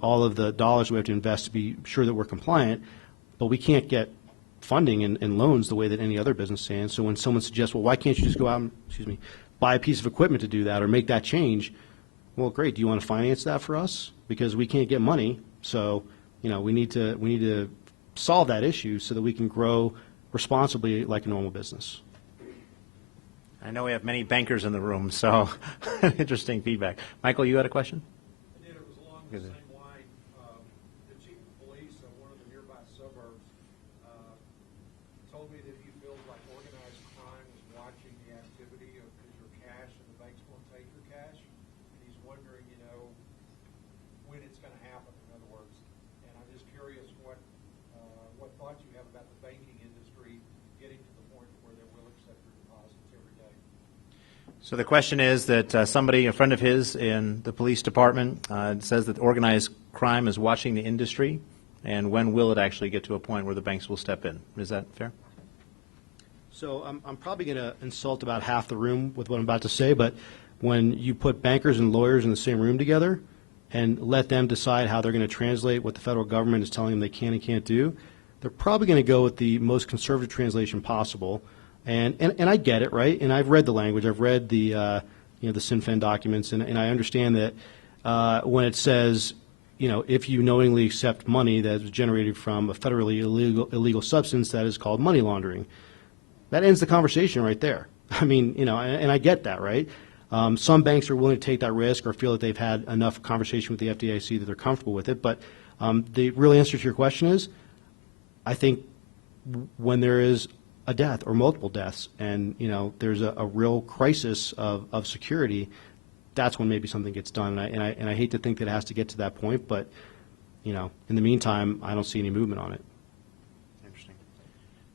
all of the dollars we have to invest to be sure that we're compliant, but we can't get funding and loans the way that any other business can. So when someone suggests, well, why can't you just go out and, buy a piece of equipment to do that or make that change? Well, great. Do you want to finance that for us? Because we can't get money. So, we need to solve that issue so that we can grow responsibly like a normal business. I know we have many bankers in the room, so interesting feedback. Michael, you had a question? I did. It was along the same line. The chief of police of one of the nearby suburbs told me that he feels like organized crime is watching the activity of your cash and the banks won't take your cash. And he's wondering, when it's going to happen, in other words. And I'm just curious what thoughts you have about the banking industry getting to the point where they will accept your deposits every day. So the question is that somebody, a friend of his in the police department, says that organized crime is watching the industry, and when will it actually get to a point where the banks will step in? Is that fair? So I'm probably going to insult about half the room with what I'm about to say, but when you put bankers and lawyers in the same room together and let them decide how they're going to translate what the federal government is telling them they can and can't do, they're probably going to go with the most conservative translation possible. And I get it, right? And I've read the language. I've read the the SINFEN documents, and I understand that when it says, if you knowingly accept money that is generated from a federally illegal substance, that is called money laundering. That ends the conversation right there. I mean, and I get that, right? Some banks are willing to take that risk or feel that they've had enough conversation with the FDIC that they're comfortable with it. But the real answer to your question is, I think when there is a death or multiple deaths and, there's a real crisis of security, that's when maybe something gets done. And I hate to think that it has to get to that point, but, in the meantime, I don't see any movement on it. Interesting.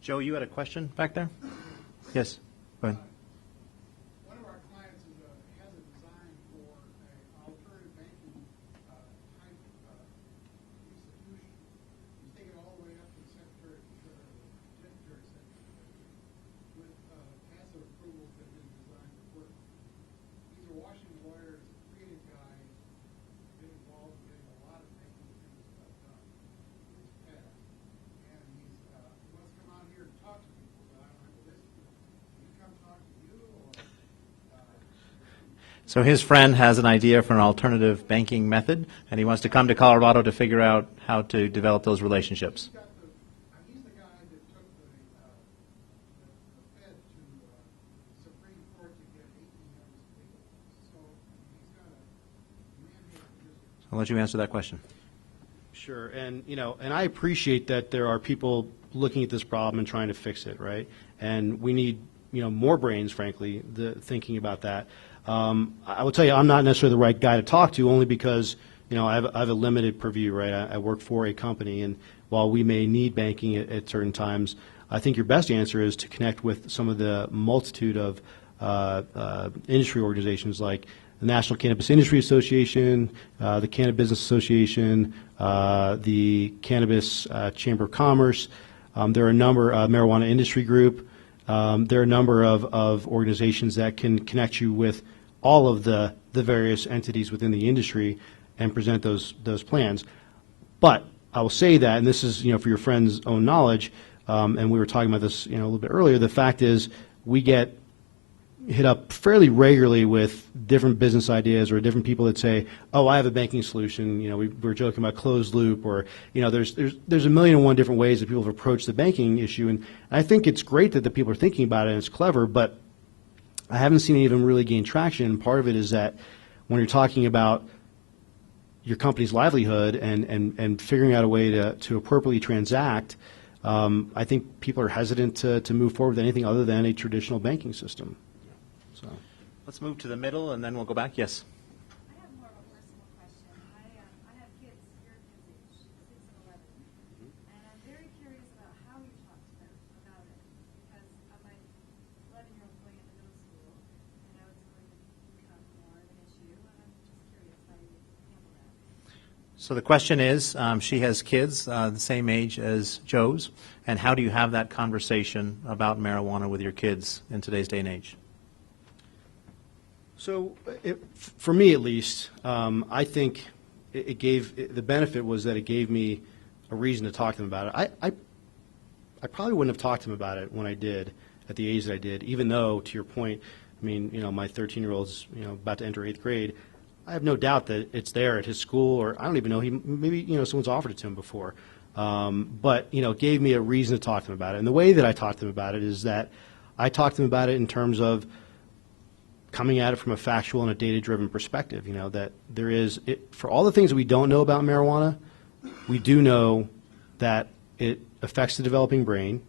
Joe, you had a question back there? Yes, go ahead. One of our clients has a design for an alternative banking type institution. He's taken it all the way up to the Secretary with passive approvals that have been designed to work. He's a Washington lawyer, he's a creative guy, been involved in getting a lot of banking things done in his past. And he wants to come out here and talk to people, but I don't have to listen to him. Can he come talk to you or? So his friend has an idea for an alternative banking method, and he wants to come to Colorado to figure out how to develop those relationships. He's got the I'll let you answer that question. Sure, and and I appreciate that there are people looking at this problem and trying to fix it, right? And we need more brains, frankly, thinking about that. I will tell you, I'm not necessarily the right guy to talk to, only because I have a limited purview, right? I work for a company, and while we may need banking at certain times, I think your best answer is to connect with some of the multitude of industry organizations like the National Cannabis Industry Association, the Cannabis Business Association, the Cannabis Chamber of Commerce. There are a number of Marijuana Industry Group. There are a number of organizations that can connect you with all of the various entities within the industry and present those plans. But I will say that, and this is for your friend's own knowledge, and we were talking about this a little bit earlier. The fact is, we get hit up fairly regularly with different business ideas or different people that say, "Oh, I have a banking solution." We were joking about closed loop, or there's a million and one different ways that people have approached the banking issue, and I think it's great that the people are thinking about it and it's clever, but I haven't seen any of them really gain traction. And part of it is that when you're talking about your company's livelihood and figuring out a way to appropriately transact, I think people are hesitant to move forward with anything other than a traditional banking system. So, Let's move to the middle, and then we'll go back. Yes. I have more of a personal question. I have kids, your kids age, 6 and 11. And I'm very curious about how you talk to them about it. Because my 11-year-old's going into middle school, and I know it's going to become more of an issue. And I'm just curious how you handle that. So the question is, she has kids the same age as Joe's, and how do you have that conversation about marijuana with your kids in today's day and age? So for me at least, I think the benefit was that it gave me a reason to talk to them about it. I probably wouldn't have talked to them about it when I did, at the age that I did, even though, to your point, I mean, my 13-year-old's about to enter 8th grade. I have no doubt that it's there at his school, or I don't even know, maybe someone's offered it to him before. But it gave me a reason to talk to him about it. And the way that I talked to them about it is that I talked to them about it in terms of coming at it from a factual and a data-driven perspective, that there is, for all the things that we don't know about marijuana, we do know that it affects the developing brain.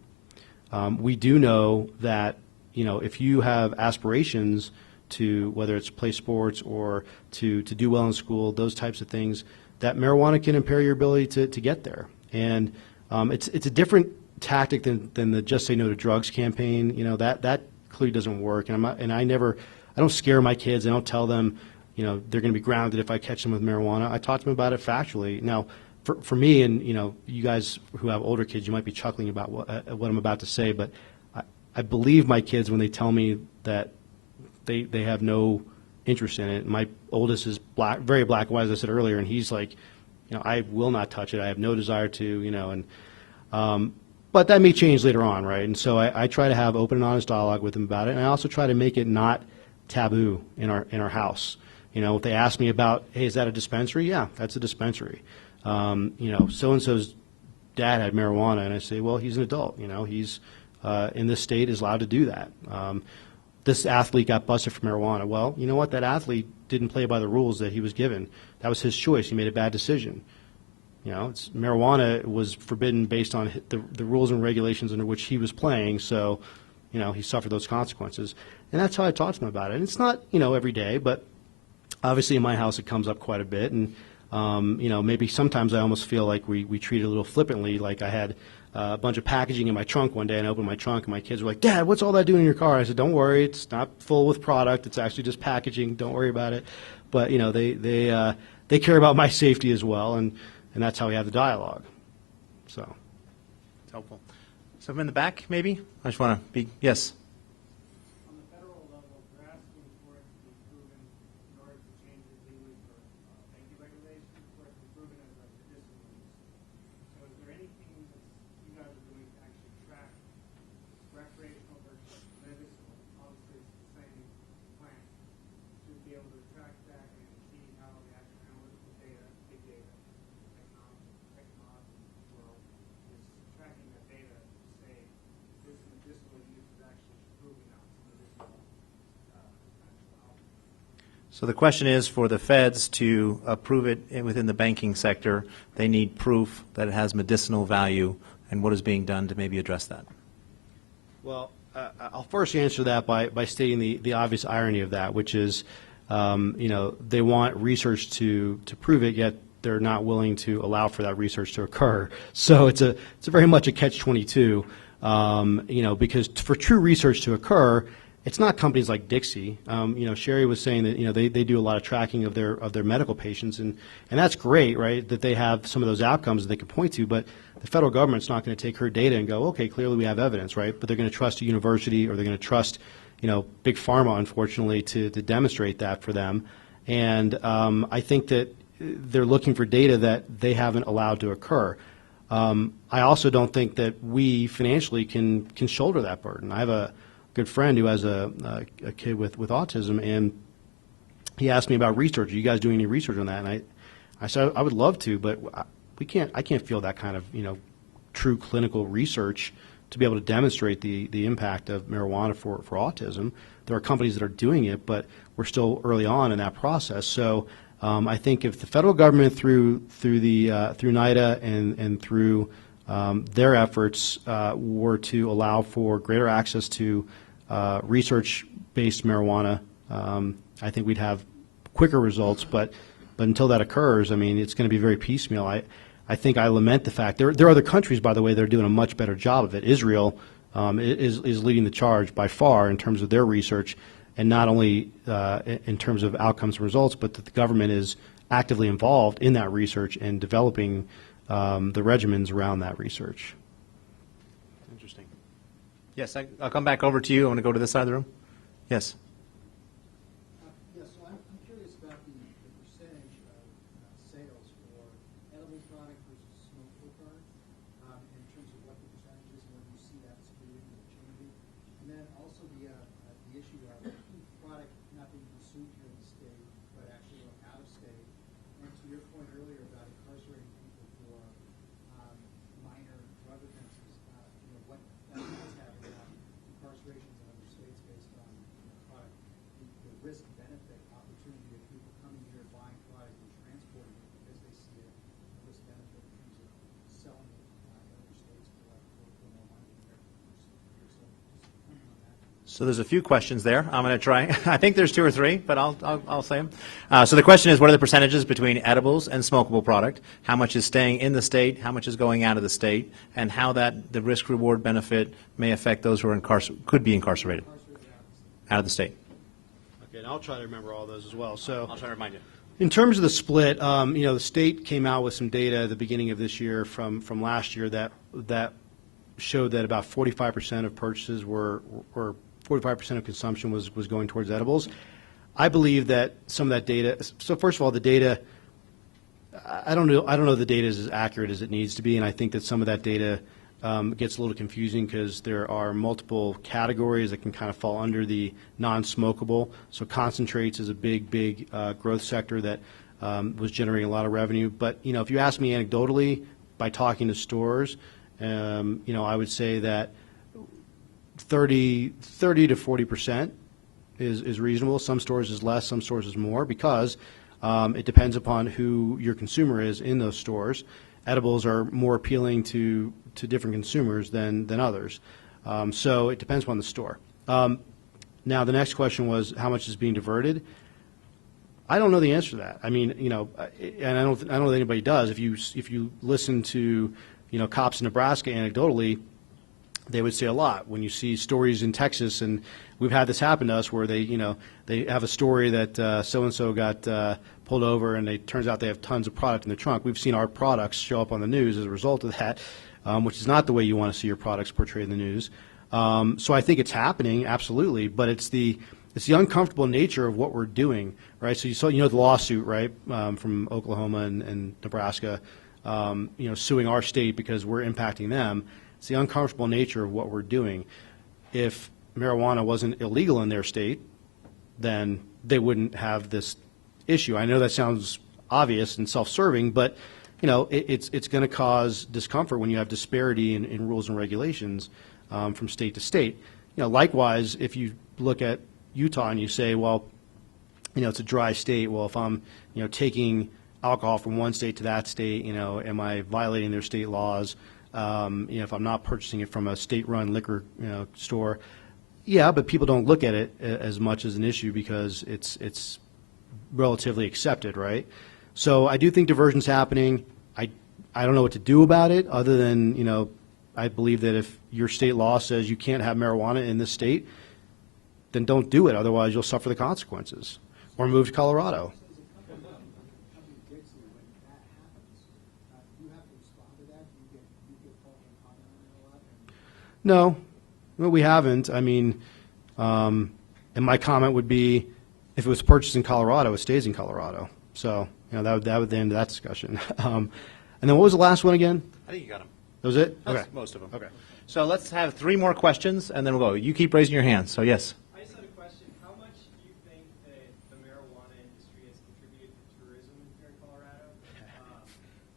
We do know that, if you have aspirations to, whether it's play sports or to do well in school, those types of things, that marijuana can impair your ability to get there. And it's a different tactic than the Just Say No to Drugs campaign. That clearly doesn't work. And I don't scare my kids. I don't tell them, they're going to be grounded if I catch them with marijuana. I talk to them about it factually. Now, for me, and you guys who have older kids, you might be chuckling about what I'm about to say, but I believe my kids when they tell me that they have no interest in it. My oldest is very black and white, as I said earlier, and he's like, I will not touch it. I have no desire to, but that may change later on, right? And so I try to have open and honest dialogue with them about it, and I also try to make it not taboo in our house. If they ask me about, hey, is that a dispensary? Yeah, that's a dispensary. So-and-so's dad had marijuana, and I say, well, he's an adult. He's in this state is allowed to do that. This athlete got busted for marijuana. Well, you know what? That athlete didn't play by the rules that he was given. That was his choice. He made a bad decision. Marijuana was forbidden based on the rules and regulations under which he was playing, so he suffered those consequences. And that's how I talk to him about it. And it's not, every day, but obviously in my house it comes up quite a bit. And, maybe sometimes I almost feel like we treat it a little flippantly. Like I had a bunch of packaging in my trunk one day, and I opened my trunk, and my kids were like, "Dad, what's all that doing in your car?" I said, "Don't worry, it's not full with product. It's actually just packaging. Don't worry about it." But, they care about my safety as well, and that's how we have the dialogue. So. It's helpful. So in the back, maybe? I just want to be, yes. On the federal level, they're asking for it to be proven in order to change it legally for banking regulations, for it to be proven as a medicinal use. So is there anything that you guys are doing to actually track recreational versus medicinal? Obviously, it's the same plant. To be able to track that and see how the actual analytical data, big data, technology world is tracking that data to say this medicinal use is actually So the question is, for the feds to approve it within the banking sector, they need proof that it has medicinal value, and what is being done to maybe address that? Well, I'll first answer that by stating the obvious irony of that, which is, they want research to prove it, yet they're not willing to allow for that research to occur. So it's very much a catch-22, because for true research to occur, it's not companies like Dixie. Sherry was saying that they do a lot of tracking of their medical patients, and that's great, right? That they have some of those outcomes that they can point to, but the federal government's not going to take her data and go, okay, clearly we have evidence, right? But they're going to trust a university, or they're going to trust big pharma, unfortunately, to demonstrate that for them. And I think that they're looking for data that they haven't allowed to occur. I also don't think that we financially can shoulder that burden. I have a good friend who has a kid with autism, and he asked me about research. Are you guys doing any research on that? And I said I would love to, but I can't feel that kind of true clinical research to be able to demonstrate the impact of marijuana for autism. There are companies that are doing it, but we're still early on in that process. So I think if the federal government through NIDA and through their efforts were to allow for greater access to research-based marijuana, I think we'd have quicker results. But until that occurs, I mean, it's going to be very piecemeal. I think I lament the fact there are other countries, by the way, that are doing a much better job of it. Israel is leading the charge by far in terms of their research, and not only in terms of outcomes and results, but that the government is actively involved in that research and developing the regimens around that research. Interesting. Yes, I'll come back over to you. I want to go to this side of the room. Yes. Yes, so I'm curious about the percentage of sales for edible product versus smokable product, in terms of what the percentage is and whether you see that skewing or changing. And then also the issue of product not being consumed here in the state, but actually out of state. And to your point earlier about incarcerating people for minor drug offenses, what that is having on incarcerations in other states based on product, the risk-benefit opportunity of people coming here, buying product and transporting it because they see it, the risk-benefit in terms of selling it in other states for more money than they're here. So just comment on that. So there's a few questions there. I'm going to try. I think there's two or three, but I'll say them. So the question is, what are the percentages between edibles and smokable product? How much is staying in the state? How much is going out of the state? And how the risk-reward benefit may affect those who are could be incarcerated out of the state. Okay, and I'll try to remember all those as well. So I'll try to remind you. in terms of the split, the state came out with some data at the beginning of this year from last year that showed that about 45% of purchases or 45% of consumption was going towards edibles. I believe that some of that data. So first of all, the data. I don't know the data is as accurate as it needs to be, and I think that some of that data gets a little confusing because there are multiple categories that can kind of fall under the non-smokable. So concentrates is a big growth sector that was generating a lot of revenue. But if you ask me anecdotally, by talking to stores, I would say that 30 to 40% is reasonable. Some stores is less, some stores is more, because it depends upon who your consumer is in those stores. Edibles are more appealing to different consumers than others. So it depends upon the store. Now, the next question was how much is being diverted. I don't know the answer to that. I mean, and I don't know that anybody does. If you listen to, cops in Nebraska anecdotally, they would say a lot. When you see stories in Texas, and we've had this happen to us, where they have a story that so-and-so got pulled over, and it turns out they have tons of product in their trunk. We've seen our products show up on the news as a result of that, which is not the way you want to see your products portrayed in the news. So I think it's happening, absolutely, but it's the uncomfortable nature of what we're doing, right? So you saw, the lawsuit, right, from Oklahoma and Nebraska, suing our state because we're impacting them. It's the uncomfortable nature of what we're doing. If marijuana wasn't illegal in their state, then they wouldn't have this issue. I know that sounds obvious and self-serving, but it's going to cause discomfort when you have disparity in rules and regulations from state to state. Likewise, if you look at Utah and you say, well, it's a dry state. Well, if I'm, taking alcohol from one state to that state, am I violating their state laws? If I'm not purchasing it from a state-run liquor, store, yeah, but people don't look at it as much as an issue because it's relatively accepted, right? So I do think diversion's happening. I don't know what to do about it other than, I believe that if your state law says you can't have marijuana in this state, then don't do it. Otherwise, you'll suffer the consequences. Or move to Colorado. No, we haven't. I mean, and my comment would be, if it was purchased in Colorado, it stays in Colorado. So, that would end that discussion. And then what was the last one again? I think you got them. That was it? That's Okay. most of them. Okay. So let's have 3 more questions, and then we'll go. You keep raising your hand. So yes. I just had a question. How much do you think that the marijuana industry has contributed to tourism here in Colorado?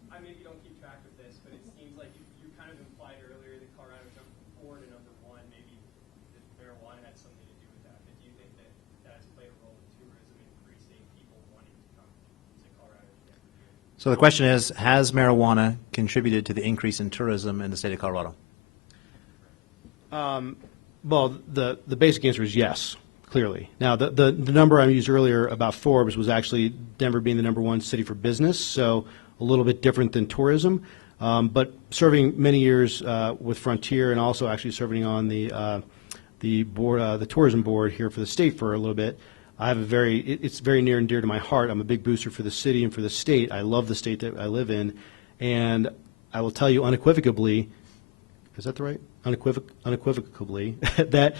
I maybe don't keep track of this, but it seems like you kind of implied earlier that Colorado jumped from 4 to number 1. Maybe that marijuana had something to do with that. But do you think that that has played a role in tourism increasing people wanting to come to Colorado? So the question is, has marijuana contributed to the increase in tourism in the state of Colorado? Well, the basic answer is yes, clearly. Now, the number I used earlier about Forbes was actually Denver being the number 1 city for business, so a little bit different than tourism. But serving many years with Frontier and also actually serving on the board, the tourism board here for the state for a little bit, I have it's very near and dear to my heart. I'm a big booster for the city and for the state. I love the state that I live in, and I will tell you unequivocally, is that the right? Unequivocally, that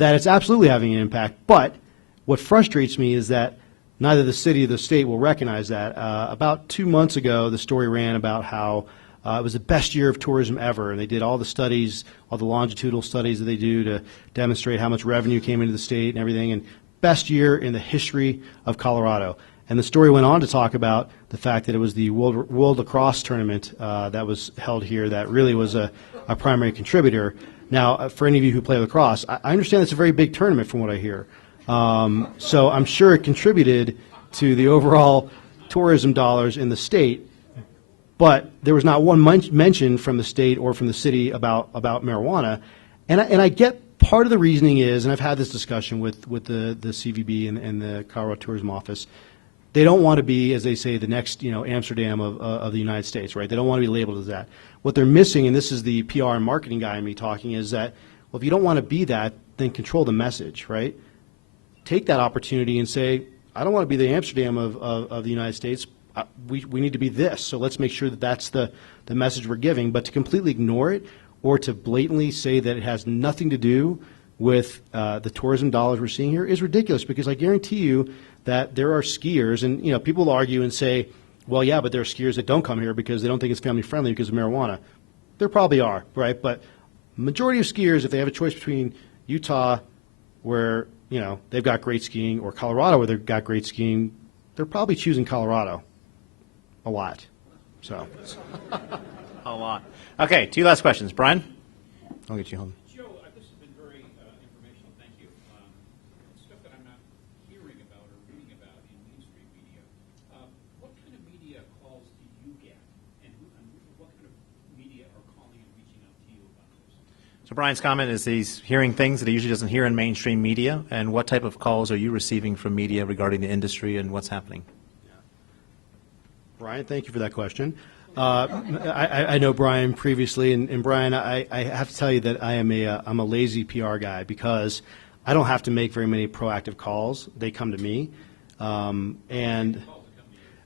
it's absolutely having an impact. But what frustrates me is that neither the city or the state will recognize that. About 2 months ago, the story ran about how it was the best year of tourism ever, and they did all the studies, all the longitudinal studies that they do to demonstrate how much revenue came into the state and everything, and best year in the history of Colorado. And the story went on to talk about the fact that it was the World Lacrosse tournament that was held here that really was a primary contributor. Now, for any of you who play lacrosse, I understand it's a very big tournament from what I hear. So I'm sure it contributed to the overall tourism dollars in the state, but there was not one mention from the state or from the city about marijuana. And I get part of the reasoning is, and I've had this discussion with the CVB and the Colorado Tourism Office, they don't want to be, as they say, the next Amsterdam of the United States, right? They don't want to be labeled as that. What they're missing, and this is the PR and marketing guy in me talking, is that, well, if you don't want to be that, then control the message, right? Take that opportunity and say, I don't want to be the Amsterdam of the United States. We need to be this, so let's make sure that that's the message we're giving. But to completely ignore it or to blatantly say that it has nothing to do with the tourism dollars we're seeing here is ridiculous, because I guarantee you that there are skiers, and people will argue and say, well, yeah, but there are skiers that don't come here because they don't think it's family friendly because of marijuana. There probably are, right? But majority of skiers, if they have a choice between Utah, where they've got great skiing, or Colorado, where they've got great skiing, they're probably choosing Colorado a lot. So A lot. Okay, 2 last questions. Brian? I'll get you home. Joe, this has been very informational. Thank you. Stuff that I'm not hearing about or reading about in mainstream media. What kind of media calls do you get, and what kind of media are calling and reaching out to you about this? So Brian's comment is he's hearing things that he usually doesn't hear in mainstream media. And what type of calls are you receiving from media regarding the industry and what's happening? Brian, thank you for that question. I know Brian previously, and Brian, I have to tell you that I'm a lazy PR guy because I don't have to make very many proactive calls. They come to me, and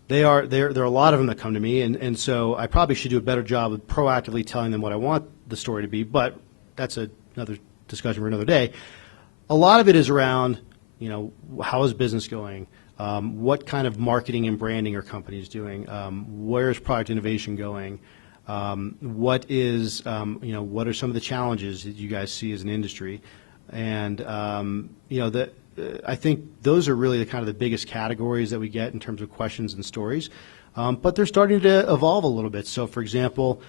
there are a lot of them that come to me, and so I probably should do a better job of proactively telling them what I want the story to be, but that's another discussion for another day. A lot of it is around, how is business going? What kind of marketing and branding are companies doing? Where is product innovation going? What is, what are some of the challenges that you guys see as an industry? And, I think those are really the biggest categories that we get in terms of questions and stories. But they're starting to evolve a little bit. So, for example,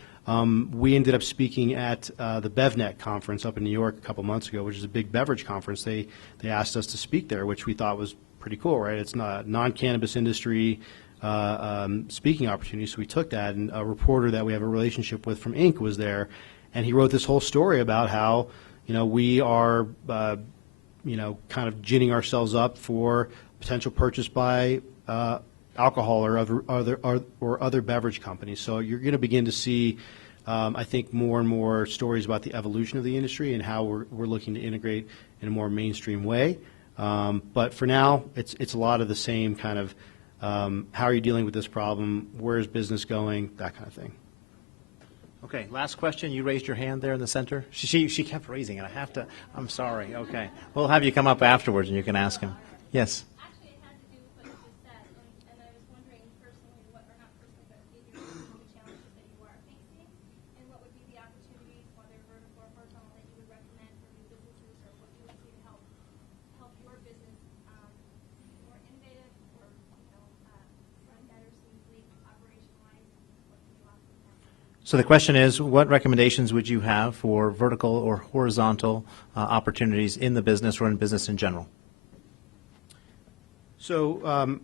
we ended up speaking at the BevNet conference up in New York a couple months ago, which is a big beverage conference. They asked us to speak there, which we thought was pretty cool, right? It's not non-cannabis industry speaking opportunity, so we took that, and a reporter that we have a relationship with from Inc. was there, and he wrote this whole story about how, we are, kind of ginning ourselves up for potential purchase by alcohol or other beverage companies. So you're going to begin to see, I think, more and more stories about the evolution of the industry and how we're looking to integrate in a more mainstream way. But for now, it's a lot of the same kind of how are you dealing with this problem, where is business going, that kind of thing. Okay, last question. You raised your hand there in the center. She kept raising it. I'm sorry. Okay. We'll have you come up afterwards and you can ask him. Yes. Actually, it had to do with what you just said, and I was wondering personally, or not personally, but maybe the challenges that you are facing, and what would be the opportunities, whether vertical or horizontal, that you would recommend for new businesses, or what you would see to help your business be more innovative, or run better smoothly, operation-wise. What can you offer them? So the question is, what recommendations would you have for vertical or horizontal opportunities in the business or in business in general? So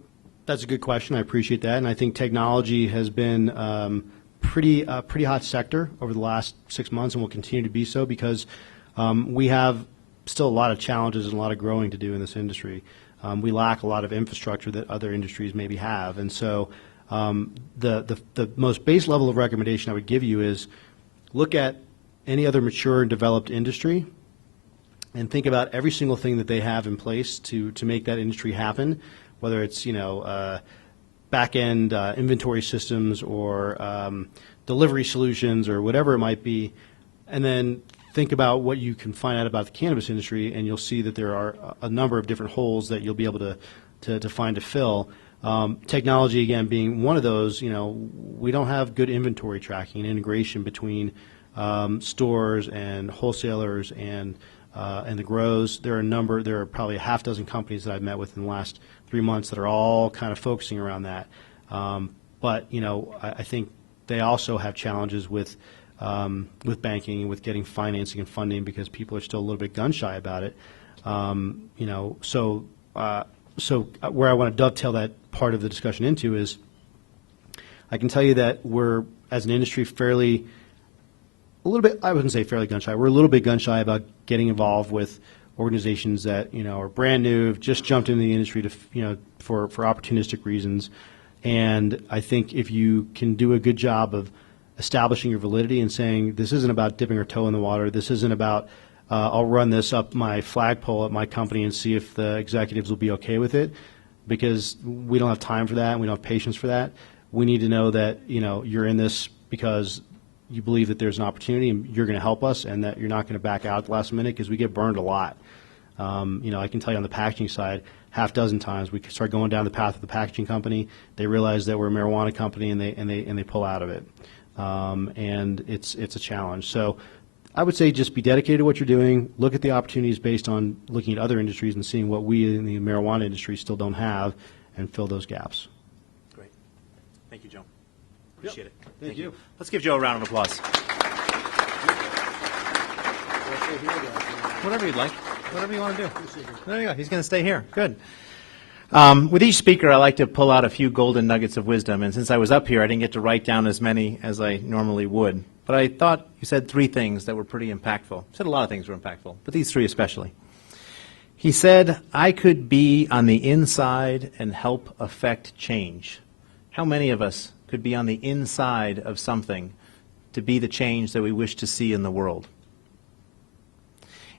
that's a good question. I appreciate that, and I think technology has been pretty hot sector over the last 6 months, and will continue to be so because we have still a lot of challenges and a lot of growing to do in this industry. We lack a lot of infrastructure that other industries maybe have, and so the most base level of recommendation I would give you is look at any other mature and developed industry and think about every single thing that they have in place to make that industry happen, whether it's back-end inventory systems or delivery solutions or whatever it might be, and then think about what you can find out about the cannabis industry, and you'll see that there are a number of different holes that you'll be able to find to fill. Technology, again, being one of those, we don't have good inventory tracking and integration between stores and wholesalers and the grows. There are probably a half dozen companies that I've met with in the last 3 months that are all kind of focusing around that. But I think they also have challenges with banking and with getting financing and funding because people are still a little bit gun shy about it. So where I want to dovetail that part of the discussion into is I can tell you that we're, as an industry, a little bit, I wouldn't say fairly gun shy. We're a little bit gun shy about getting involved with organizations that are brand new, have just jumped into the industry to for opportunistic reasons. And I think if you can do a good job of establishing your validity and saying this isn't about dipping our toe in the water, this isn't about I'll run this up my flagpole at my company and see if the executives will be okay with it, because we don't have time for that and we don't have patience for that. We need to know that you're in this because you believe that there's an opportunity and you're going to help us, and that you're not going to back out at the last minute, because we get burned a lot. I can tell you on the packaging side, half dozen times we start going down the path of the packaging company. They realize that we're a marijuana company and they pull out of it, and it's a challenge. So I would say just be dedicated to what you're doing. Look at the opportunities based on looking at other industries and seeing what we in the marijuana industry still don't have, and fill those gaps. Great. Thank you, Joe. Appreciate it. Thank you. Let's give Joe a round of applause. Whatever you'd like. Whatever you want to do. There you go. He's going to stay here. Good. With each speaker, I like to pull out a few golden nuggets of wisdom, and since I was up here, I didn't get to write down as many as I normally would. But I thought you said 3 things that were pretty impactful. You said a lot of things were impactful, but these 3 especially. He said, I could be on the inside and help affect change. How many of us could be on the inside of something to be the change that we wish to see in the world?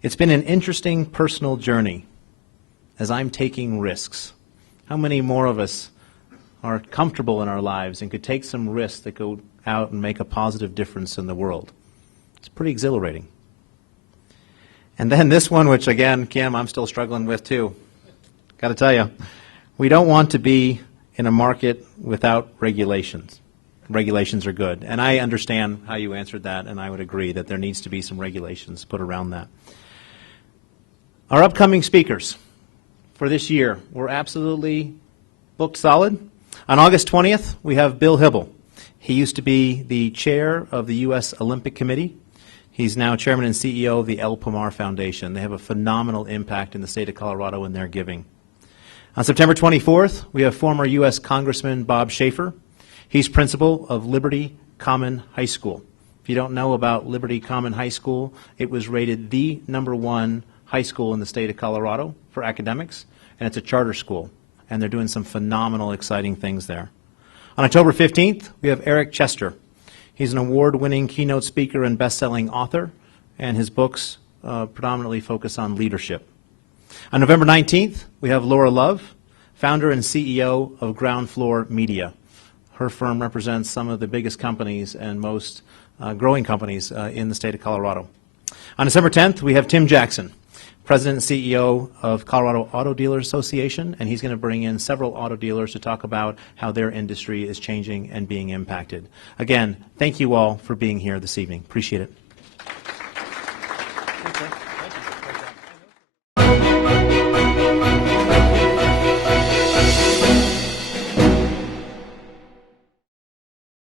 It's been an interesting personal journey as I'm taking risks. How many more of us are comfortable in our lives and could take some risks that go out and make a positive difference in the world? It's pretty exhilarating. And then this one, which again, Kim, I'm still struggling with too. Got to tell you, we don't want to be in a market without regulations. Regulations are good. And I understand how you answered that, and I would agree that there needs to be some regulations put around that. Our upcoming speakers for this year, we're absolutely booked solid. On August 20th, we have Bill Hybl. He used to be the chair of the U.S. Olympic Committee. He's now chairman and CEO of the El Pomar Foundation. They have a phenomenal impact in the state of Colorado in their giving. On September 24th, we have former U.S. Congressman Bob Schaefer. He's principal of Liberty Common High School. If you don't know about Liberty Common High School, it was rated the #1 high school in the state of Colorado for academics, and it's a charter school, and they're doing some phenomenal, exciting things there. On October 15th, we have Eric Chester. He's an award-winning keynote speaker and best-selling author, and his books predominantly focus on leadership. On November 19th, we have Laura Love, founder and CEO of Ground Floor Media. Her firm represents some of the biggest companies and most growing companies in the state of Colorado. On December 10th, we have Tim Jackson, President and CEO of Colorado Auto Dealers Association, and he's going to bring in several auto dealers to talk about how their industry is changing and being impacted. Again, thank you all for being here this evening. Appreciate it.